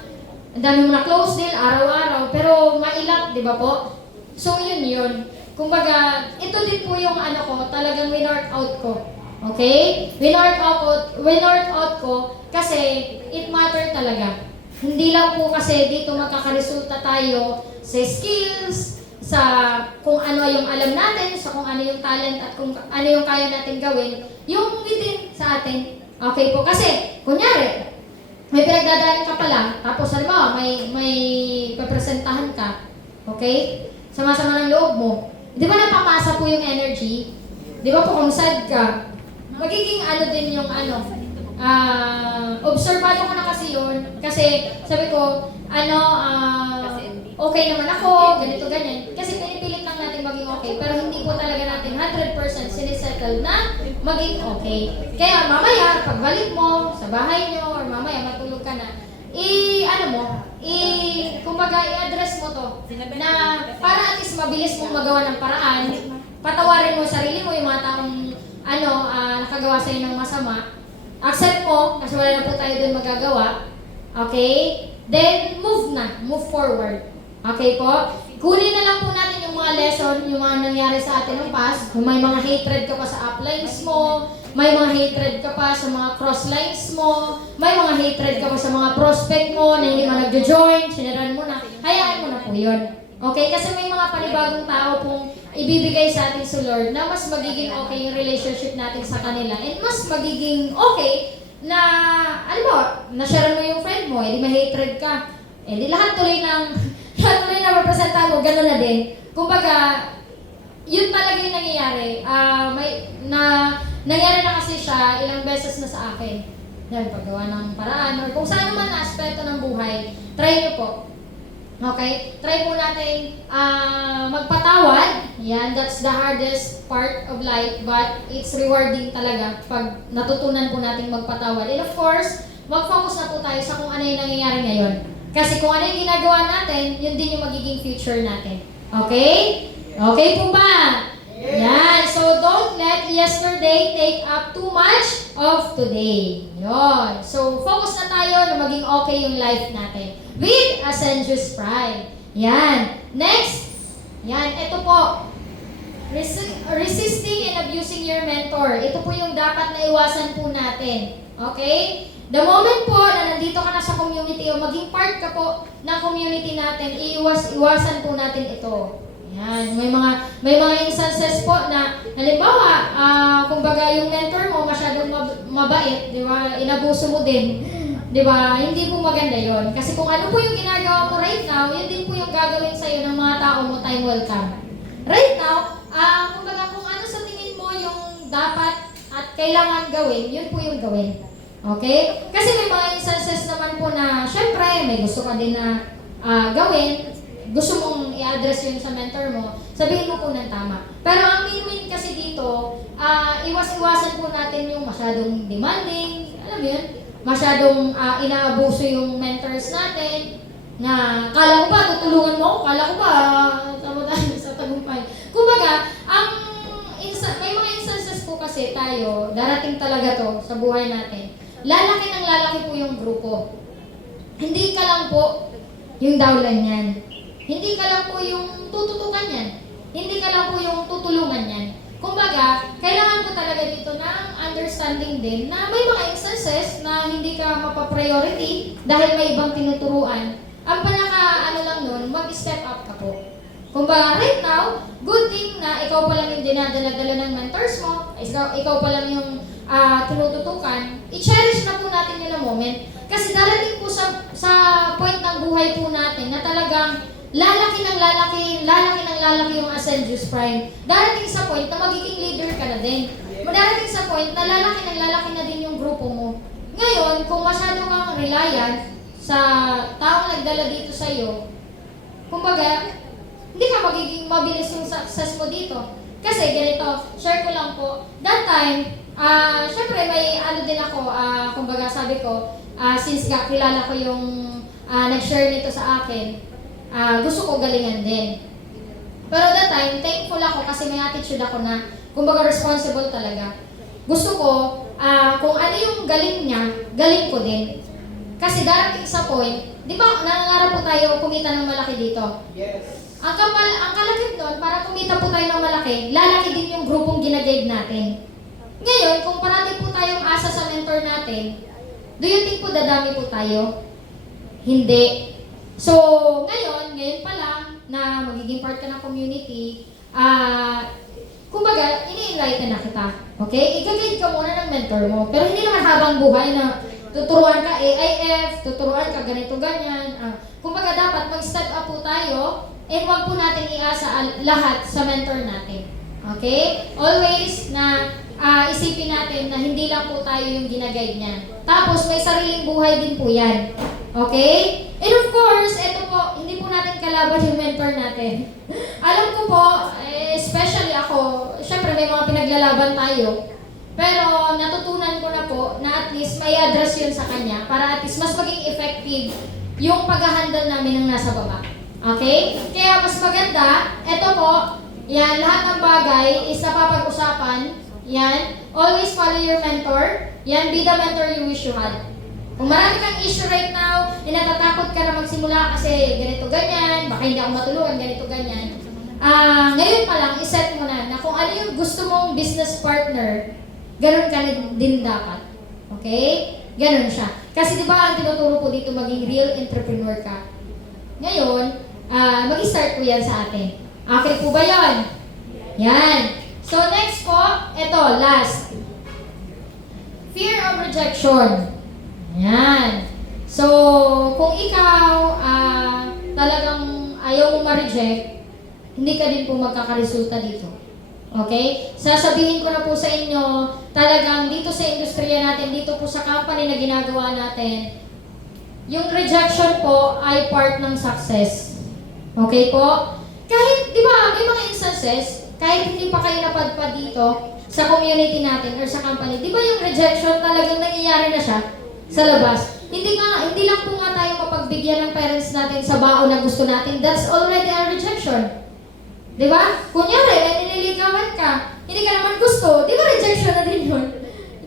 dami mong na-close deal, araw-araw, pero mailap, di ba po? So, yun. Kumbaga, ito din po yung talagang winort out ko. Okay? Winort out ko kasi it matter talaga. Hindi lang po kasi dito magkakaresulta tayo sa skills, sa kung ano yung alam natin, sa kung ano yung talent at kung ano yung kaya natin gawin, yung within sa atin. Okay po? Kasi, kunyari, may pinagdadaan ka pala, tapos halimbawa, may papresentahan ka, okay? Sama-sama ng loob mo. Di ba napapasa po yung energy? Di ba po kung sad ka, magiging din yung observado ko na kasi yun. Kasi sabi ko, okay naman ako, ganito, ganyan. Kasi pinipilit lang natin maging okay, pero hindi po talaga natin 100% sinisettle na maging okay. Kaya mamaya, pagbalik mo sa bahay nyo, or mamaya matulog ka na, kumbaga i-address mo to, na para at least mabilis mong magawa ng paraan patawarin mo sarili mo, yung mga taong nakagawa sa'yo ng masama. Accept mo, kasi wala na po tayo doon magagawa. Okay? Then, move forward. Okay po? Kunin na lang po natin yung mga lesson, yung mga nangyari sa atin ng past. Kung may mga hatred ka pa sa uplines mo, may mga hatred ka pa sa mga crosslines mo, may mga hatred ka pa sa mga prospect mo na hindi mo nagjo-join, siniran mo na, hayaan mo na po yun. Okay? Kasi may mga panibagong tao pong ibibigay sa atin sa Lord na mas magiging okay yung relationship natin sa kanila and mas magiging okay na, alam mo, na-share mo yung friend mo, edi may hatred ka. Edi lahat tuloy na representa mo, gano'n na din. Kumbaga, yun talaga yung nangyayari. Nangyari na kasi siya ilang beses na sa akin. Dahil paggawa ng paraan or kung saan man na aspeto ng buhay, try nyo po. Okay? Try po natin magpatawad. Yan, that's the hardest part of life, but it's rewarding talaga pag natutunan po natin magpatawad. And of course, mag-focus na po tayo sa kung ano yung nangyayari ngayon. Kasi kung ano yung ginagawa natin, yun din yung magiging future natin. Okay? Okay po ba? Yan. So, don't let yesterday take up too much of today. Yon. So, focus na tayo na maging okay yung life natin. With a sensuous pride. Yan. Next. Yan. Ito po. Resisting and abusing your mentor. Ito po yung dapat na iwasan po natin. Okay? The moment po na nandito ka na sa community o maging part ka po ng community natin, iwasan po natin ito. Yan. May mga instances po na, halimbawa, kumbaga yung mentor mo masyadong mabait, di ba? Inabuso mo din. Di ba? Hindi po maganda yon. Kasi kung ano po yung ginagawa mo right now, yun din po yung gagawin sa'yo ng mga tao mo time welcome. Right now, kumbaga kung ano sa tingin mo yung dapat at kailangan gawin, yun po yung gawin. Okay? Kasi may mga instances naman po na, syempre, may gusto ka din na gawin, gusto mong i-address yun sa mentor mo, sabihin mo po ng tama. Pero ang win-win kasi dito, iwas-iwasan po natin yung masyadong demanding, alam mo yun, masyadong inaabuso yung mentors natin, na kala ko ba tutulungan mo, kala ko ba tama tayo sa tagumpay. Kumbaga, may mga instances po kasi tayo, darating talaga to sa buhay natin, lalaki ng lalaki po yung grupo. Hindi ka lang po yung dowlan yan. Hindi ka lang po yung tututukan yan. Hindi ka lang po yung tutulungan yan. Kumbaga, kailangan po talaga dito ng understanding din na may mga instances na hindi ka mapapriority dahil may ibang tinuturuan. Ang lang nun, mag-step up ka po. Kumbaga, right now, good thing na ikaw pa lang yung dinadala-dala ng mentors mo, ikaw pa lang yung tinututukan, i-cherish na po natin yun na moment. Kasi darating po sa point ng buhay po natin na talagang lalaki ng lalaki yung Ascendius Prime. Darating sa point na magiging leader ka na din. Darating sa point na lalaki na din yung grupo mo. Ngayon, kung masyado kang reliant sa taong nagdala dito sa'yo, kumbaga, hindi ka magiging mabilis yung success mo dito. Kasi ganito, share ko lang po, that time, syempre may din ako, kumbaga sabi ko, since kilala ko yung nag-share nito sa akin, gusto ko galingan din. Pero that time, thankful ako kasi may attitude ako na, kumbaga responsible talaga. Gusto ko, kung ano yung galing niya, galing ko din. Kasi darating sa point, di ba nangangarap po tayo kumita ng malaki dito? Yes. Ang kalakip nun, para kumita po tayo ng malaki, lalaki din yung grupong ginaguide natin. Ngayon, kung parati po tayong asa sa mentor natin, do you think po dadami po tayo? Hindi. So, ngayon pa lang na magiging part ka ng community, kumbaga, ini-enlighten na kita. Okay? I-guide ka muna ng mentor mo. Pero hindi naman habang buhay na tuturuan ka AIF, tuturuan ka ganito, ganyan. Kumbaga, dapat mag-step up po tayo and huwag po natin iasa lahat sa mentor natin. Okay? Always na isipin natin na hindi lang po tayo yung ginaguide niya. Tapos, may sariling buhay din po yan. Okay? And of course, ito po, hindi po natin kalaban yung mentor natin. Alam ko po, especially ako, syempre may mga pinaglalaban tayo. Pero natutunan ko na po na at least may address yun sa kanya para at least mas maging effective yung paghahandle namin ng nasa baba. Okay? Kaya mas maganda, ito po, Yan, lahat ng bagay is napapag-usapan. Yan, always follow your mentor. Yan, be the mentor you wish you had. Kung marami kang issue right now, natatakot ka na magsimula kasi ganito ganyan, baka hindi ako matulungan, ganito ganyan. Ngayon pa lang, iset mo na kung ano yung gusto mong business partner, ganun ka din dapat. Okay? Ganun siya. Kasi di ba ang tinuturo po dito maging real entrepreneur ka. Ngayon, mag-start po yan sa atin. Okay po ba yan? Yan. So next po, ito, last. Fear of rejection. Yan. So, kung ikaw talagang ayaw mo ma-reject, hindi ka din po magkakaresulta dito. Okay? Sasabihin ko na po sa inyo, talagang dito sa industriya natin, dito po sa company na ginagawa natin, yung rejection po ay part ng success. Okay po? Kahit, di ba, may mga instances, kahit hindi pa kayo napadpad dito sa community natin or sa company, di ba yung rejection talagang nangyayari na siya sa labas? Hindi lang po nga tayo mapagbigyan ng parents natin sa baon na gusto natin, that's already a rejection. Di ba? Kunyari, nililigawan ka, hindi ka naman gusto, di ba rejection na din yun?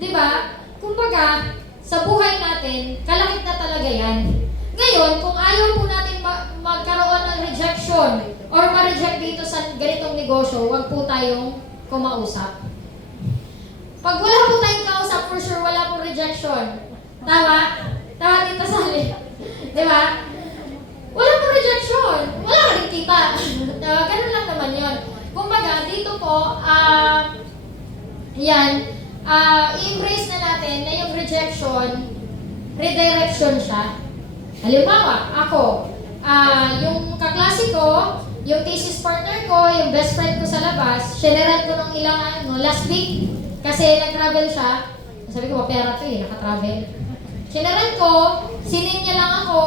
Di ba? Kumbaga, sa buhay natin, kalakip na talaga yan. Ngayon, kung ayaw po natin magkaroon ng rejection or ma-reject dito sa ganitong negosyo, huwag po tayong kumausap. Pag wala po tayong kausap, for sure, wala pong rejection. Tama? Tama, Tita Sally. Di ba? Wala pong rejection. Wala ka rin kita. Ganun lang naman yun. Kumbaga, dito po, i-embrace na natin na yung rejection, redirection siya. Halimbawa, ako, yung kaklase ko, yung thesis partner ko, yung best friend ko sa labas, sineran ko ng ilang last week, kasi nag-travel siya. Sabi ko, mapera to naka-travel. Sineran ko, sinin niya lang ako,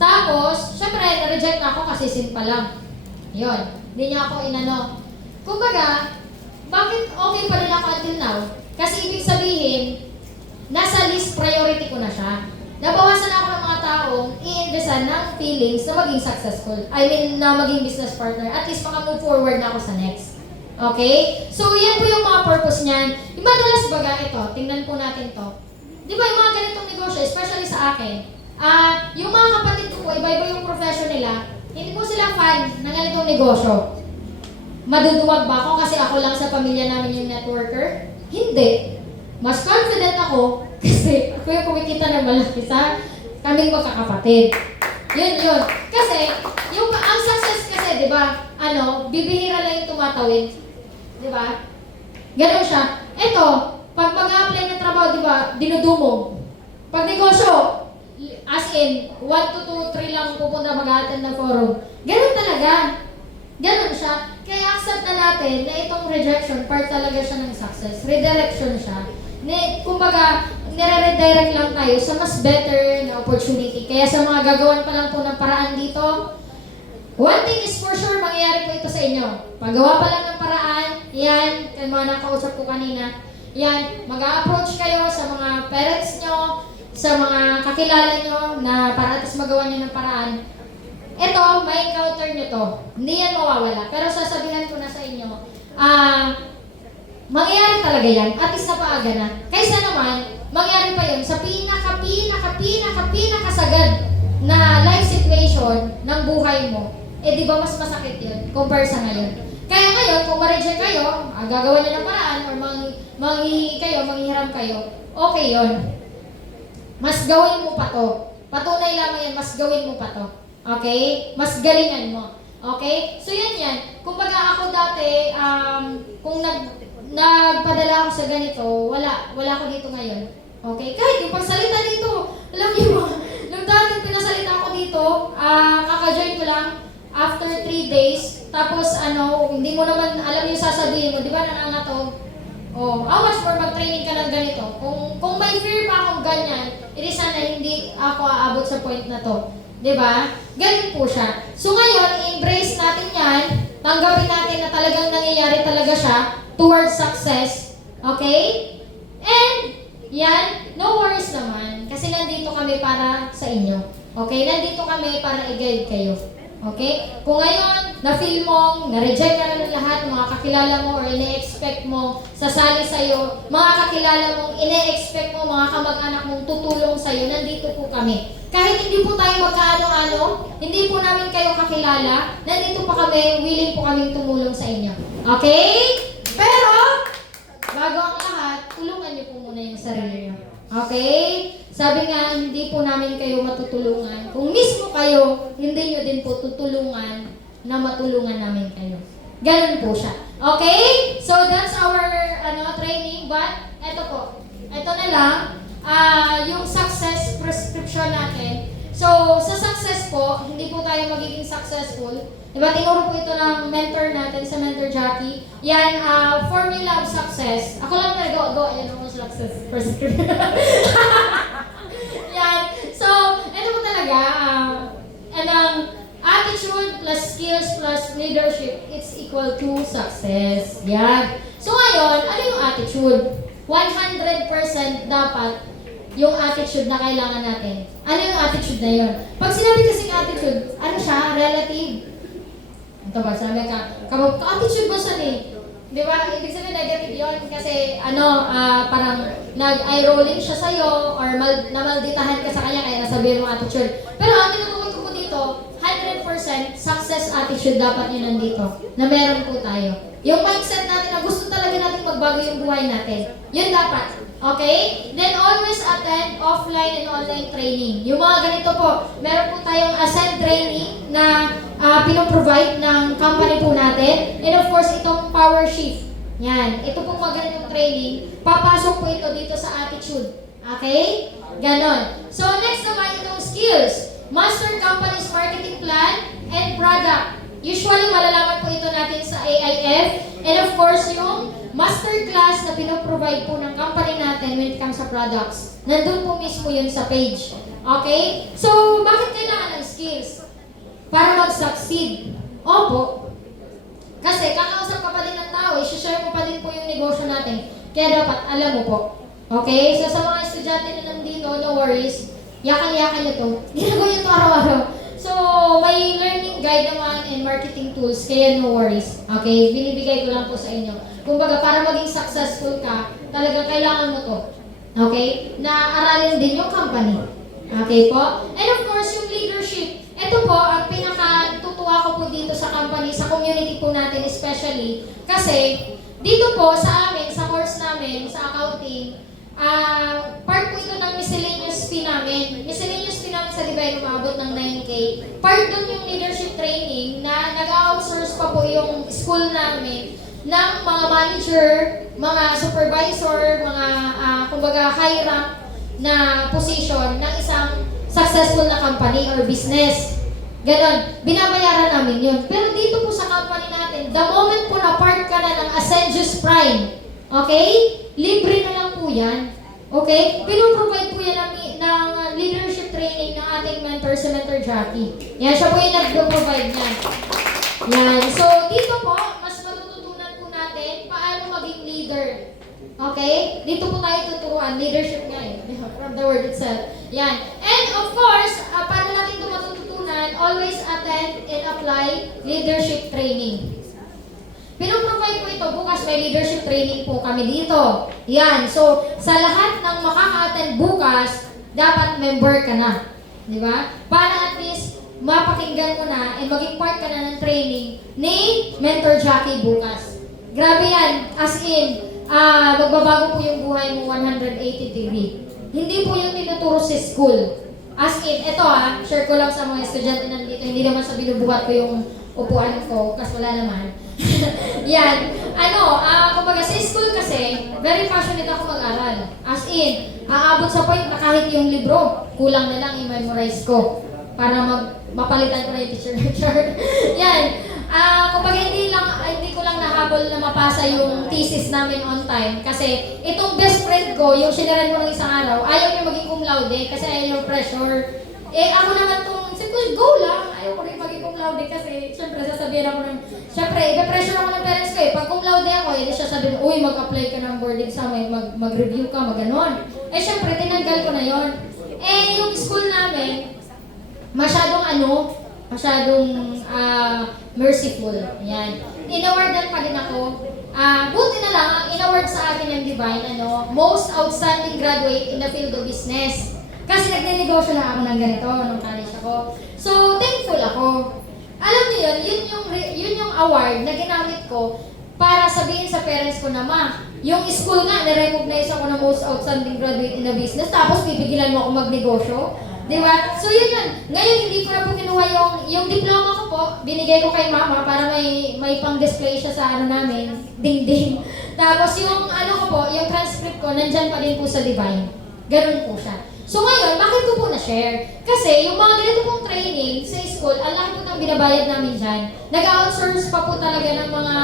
tapos, syempre, na-reject ako kasi sin pa lang. Yun, hindi niya ako inano. Kumbaga, bakit okay pa rin ako until now? Kasi ibig sabihin, nasa list priority ko na siya. Nabawasan ako ng mga taong i-investan ng feelings na maging successful. Na maging business partner. At least maka-move forward na ako sa next. Okay? So, yan po yung mga purpose niyan. Yung madalas baga ito, tingnan po natin to. Di ba yung mga ganitong negosyo, especially sa akin, yung mga kapatid ko po, iba-iba yung profession nila, hindi po sila fan ng ganitong negosyo. Maduduwag ba ako kasi ako lang sa pamilya namin yung networker? Hindi. Mas confident ako kasi ako yung kumikita ng malaki sa kaming magkakapatid. Yun. Kasi, ang success kasi, di ba, bibihira lang yung tumatawid. Di ba? Ganun siya. Ito, pag mag-apply ng trabaho, di ba, dinudumog. Pag negosyo, as in, 1 to 2, 3 lang pupunta mag-attend ng forum. Ganun talaga. Ganun siya. Kaya accept na natin na itong rejection, part talaga siya ng success. Redirection siya. Kumbaga, nire-redirect lang tayo sa mas better na opportunity. Kaya sa mga gagawan pa lang po ng paraan dito, one thing is for sure, mangyayari po ito sa inyo. Paggawa pa lang ng paraan, yan, yung mga nakausap ko kanina, yan, mag-a-approach kayo sa mga parents nyo, sa mga kakilala nyo na para at least magawa nyo ng paraan. Ito, may encounter nyo to. Hindi yan mawawala. Pero sasabihan ko na sa inyo, mangyayari talaga yan. At least napaaga na. Kaysa naman, mangyayari pa yun sa pinakasagad na life situation ng buhay mo. Di ba mas masakit yun compare sa ngayon? Kaya ngayon, kung ma-reject kayo, gagawa nyo ng paraan or manghihiram kayo, okay yun. Mas gawin mo pa to. Patunay lamang yan, mas gawin mo pa to. Okay? Mas galingan mo. Okay? So yan. Kumbaga ako dati, kung nagpadala ako sa ganito, wala ko dito ngayon. Okay? Kahit yung pagsalita dito, alam niyo, nung dati pinasalita ko dito, kaka-join ko lang after 3 days, tapos hindi mo naman alam yung sasabihin mo, di ba nangangatog? How much more mag-training ka ng ganito? Kung may fear pa akong ganyan, sana hindi ako aabot sa point na to. Diba? Ganun po siya. So ngayon, embrace natin yan. Tanggapin natin na talagang nangyayari talaga siya towards success. Okay? And, yan, no worries naman. Kasi nandito kami para sa inyo. Okay? Nandito kami para i-guide kayo. Okay? Kung ngayon, na-feel mo, na-reject ka na ng lahat, mga kakilala mo or ine-expect mo sasali sa'yo, mga kakilala mong ine-expect mo, mga kamag-anak mong tutulong sa'yo, nandito po kami. Kahit hindi po tayo magkaano-ano, hindi po namin kayo kakilala, nandito pa kami, willing po kaming tumulong sa inyo. Okay? Pero, bago ang lahat, tulungan niyo po muna yung sarili niyo. Okay? Sabi nga, hindi po namin kayo matutulungan. Kung mismo kayo, hindi nyo din po tutulungan na matulungan namin kayo. Ganun po siya. Okay? So, that's our training. But, eto po. Eto na lang. Yung success prescription natin. So, sa success po, hindi po tayo magiging successful. Diba, tinuro po ito ng mentor natin sa Mentor Jackie. Yan, formula of success. Ako lang go, yan ang success prescription. Yan. So, ito po talaga, attitude plus skills plus leadership, it's equal to success. Yan. So, ngayon, ano yung attitude? 100% dapat yung attitude na kailangan natin. Ano yung attitude na yun? Pag sinabi kasing attitude, ano siya? Relative. Ito ba, sabi ka, attitude mo saan eh? Di ba? Ibig sabihin negative yun kasi parang nag-eye rolling siya sa'yo or namalditahan ka sa kanya kaya nasabihin mo attitude. Pero ang tinutukoy ko po dito, 100% success attitude dapat yun nandito na meron po tayo. Yung mindset natin na gusto talaga natin magbago yung buhay natin. Yun dapat. Okay? Then always attend offline and online training. Yung mga ganito po, meron po tayong Ascend training na pinoprovide ng company po natin. And of course, itong Power Shift. Yan. Ito pong mga ganitong training, papasok po ito dito sa attitude. Okay? Ganon. So next naman itong skills. Master Company's Marketing Plan and Product. Usually, malalaman po ito natin sa AIF. And of course, yung masterclass na pinoprovide po ng company natin when it comes sa products. Nandun po mismo yun sa page. Okay? So, bakit kailangan ng skills? Para mag-succeed. Opo. Kasi kakausap ka pa din ng tao, i-share mo pa din po yung negosyo natin. Kaya dapat alam mo po. Okay? So, sa mga estudyante na nandito, no worries. Yakan-yakan nyo to. Ginagawa nyo to araw-araw. So, may learning guide naman and marketing tools, kaya no worries. Okay? Binibigay ko lang po sa inyo. Kumbaga, para maging successful ka, talaga kailangan mo to. Okay? Na aralin din yung company. Okay po? And of course, yung leadership. Ito po, ang pinaka-tutuwa ko po dito sa company, sa community po natin especially. Kasi, dito po sa amin, sa course namin, sa accounting, part po ito ng miscellaneous fee namin. Miscellaneous fee namin sa Divine umabot ng 9K. Part doon yung leadership training na nag-outsource pa po yung school namin ng mga manager, mga supervisor, mga kumbaga high rank na position ng isang successful na company or business. Ganon. Binabayaran namin yun. Pero dito po sa company natin, the moment po na part ka na ng Ascendius Prime, okay? Libre na lang po yan. Okay? Pinoprovide po yan ng leadership training ng ating mentor, si Mentor Jackie. Yan, siya po yung nag-provide niyan. Yan. So, dito po, mas matututunan po natin paano maging leader. Okay? Dito po tayo tuturuan. Leadership nga eh. From the word itself. Yan. And of course, paano natin ito matututunan? Always attend and apply leadership training. Pinoprovide po ito, bukas may leadership training po kami dito. Yan. So, sa lahat ng makaka-attend bukas, dapat member ka na. Di ba? Para at least, mapakinggan mo na and maging part ka na ng training ni Mentor Jackie bukas. Grabe yan. As in, magbabago po yung buhay mo 180 degree. Hindi po yung tinuturo sa school. As in, ito share ko lang sa mga estudyante nandito. Hindi naman sa binubuhat ko yung upuan ko, kasi wala naman. Yan. Kumbaga sa school kasi, very passionate ako mag-aral. As in, aabot sa point na kahit yung libro, kulang na lang i-memorize ko para mapalitan ko na yung teacher lecture. Yan. Kumbaga hindi ko lang nahabol na mapasa yung thesis namin on time. Kasi itong best friend ko, yung sinaran ko ng isang araw, ayaw niya maging cum laude kasi ayaw niya pressure. Ako naman go lang. Ayaw ko rin maging cum laude kasi syempre sasabihin ako syempre, ibe-pressure ako ng parents ko eh. Pag cum laude ako, siya sabihin, uy, mag-apply ka ng board exam, mag-review ka, mag-ganon. Syempre, tinanggal ko na yon. Yung school namin, masyadong masyadong merciful. Yan. Inawardan pa din ako. Buti na lang, ang inaward sa akin ng Divine, most outstanding graduate in the field of business. Kasi nagnenegosyo lang ako ng ganito nung college ako. So, thankful ako. Alam niyo yun yung award na ginamit ko para sabihin sa parents ko na, ma, yung school nga, na-recognize ako na most outstanding graduate in the business, tapos pipigilan mo ako magnegosyo. Di ba? So yun yun. Ngayon, hindi ko na po kinuha yung diploma ko po, binigay ko kay mama para may pang-display siya sa namin, ding-ding. Tapos yung ko po, yung transcript ko, nandyan pa din po sa Divine. Ganun po siya. So ngayon, bakit ko po na-share? Kasi yung mga ganito pong training sa school, ang laki po ng binabayad namin dyan. Nag-outsource pa po talaga ng mga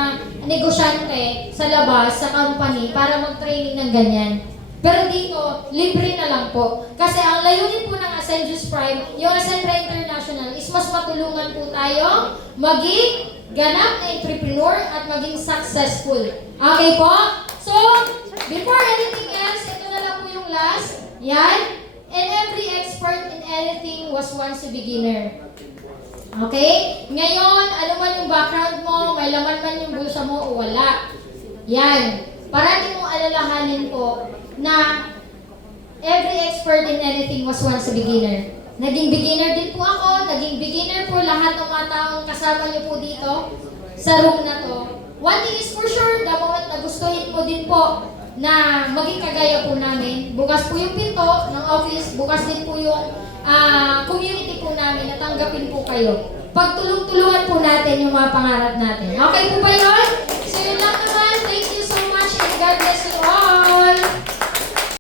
negosyante sa labas, sa company, para mag-training ng ganyan. Pero dito, libre na lang po. Kasi ang layunin po ng Ascend Juice Prime, yung Ascendra International, is mas matulungan po tayo maging ganap na entrepreneur at maging successful. Okay po? So, before anything else, ito na lang po yung last. Yan. And every expert in anything was once a beginner. Okay? Ngayon, ano man yung background mo, may laman man yung bulsa mo o wala. Yan. Parati mong alalahanin po na every expert in anything was once a beginner. Naging beginner din po ako, naging beginner po lahat ng mga taong kasama niyo po dito sa room na to. One thing is for sure, the moment na gustuhin mo din po na maging kagaya po namin, bukas po yung pinto ng office, bukas din po yung community po namin, natanggapin po kayo. Pagtulong-tulungan po natin yung mga pangarap natin. Okay po ba yun?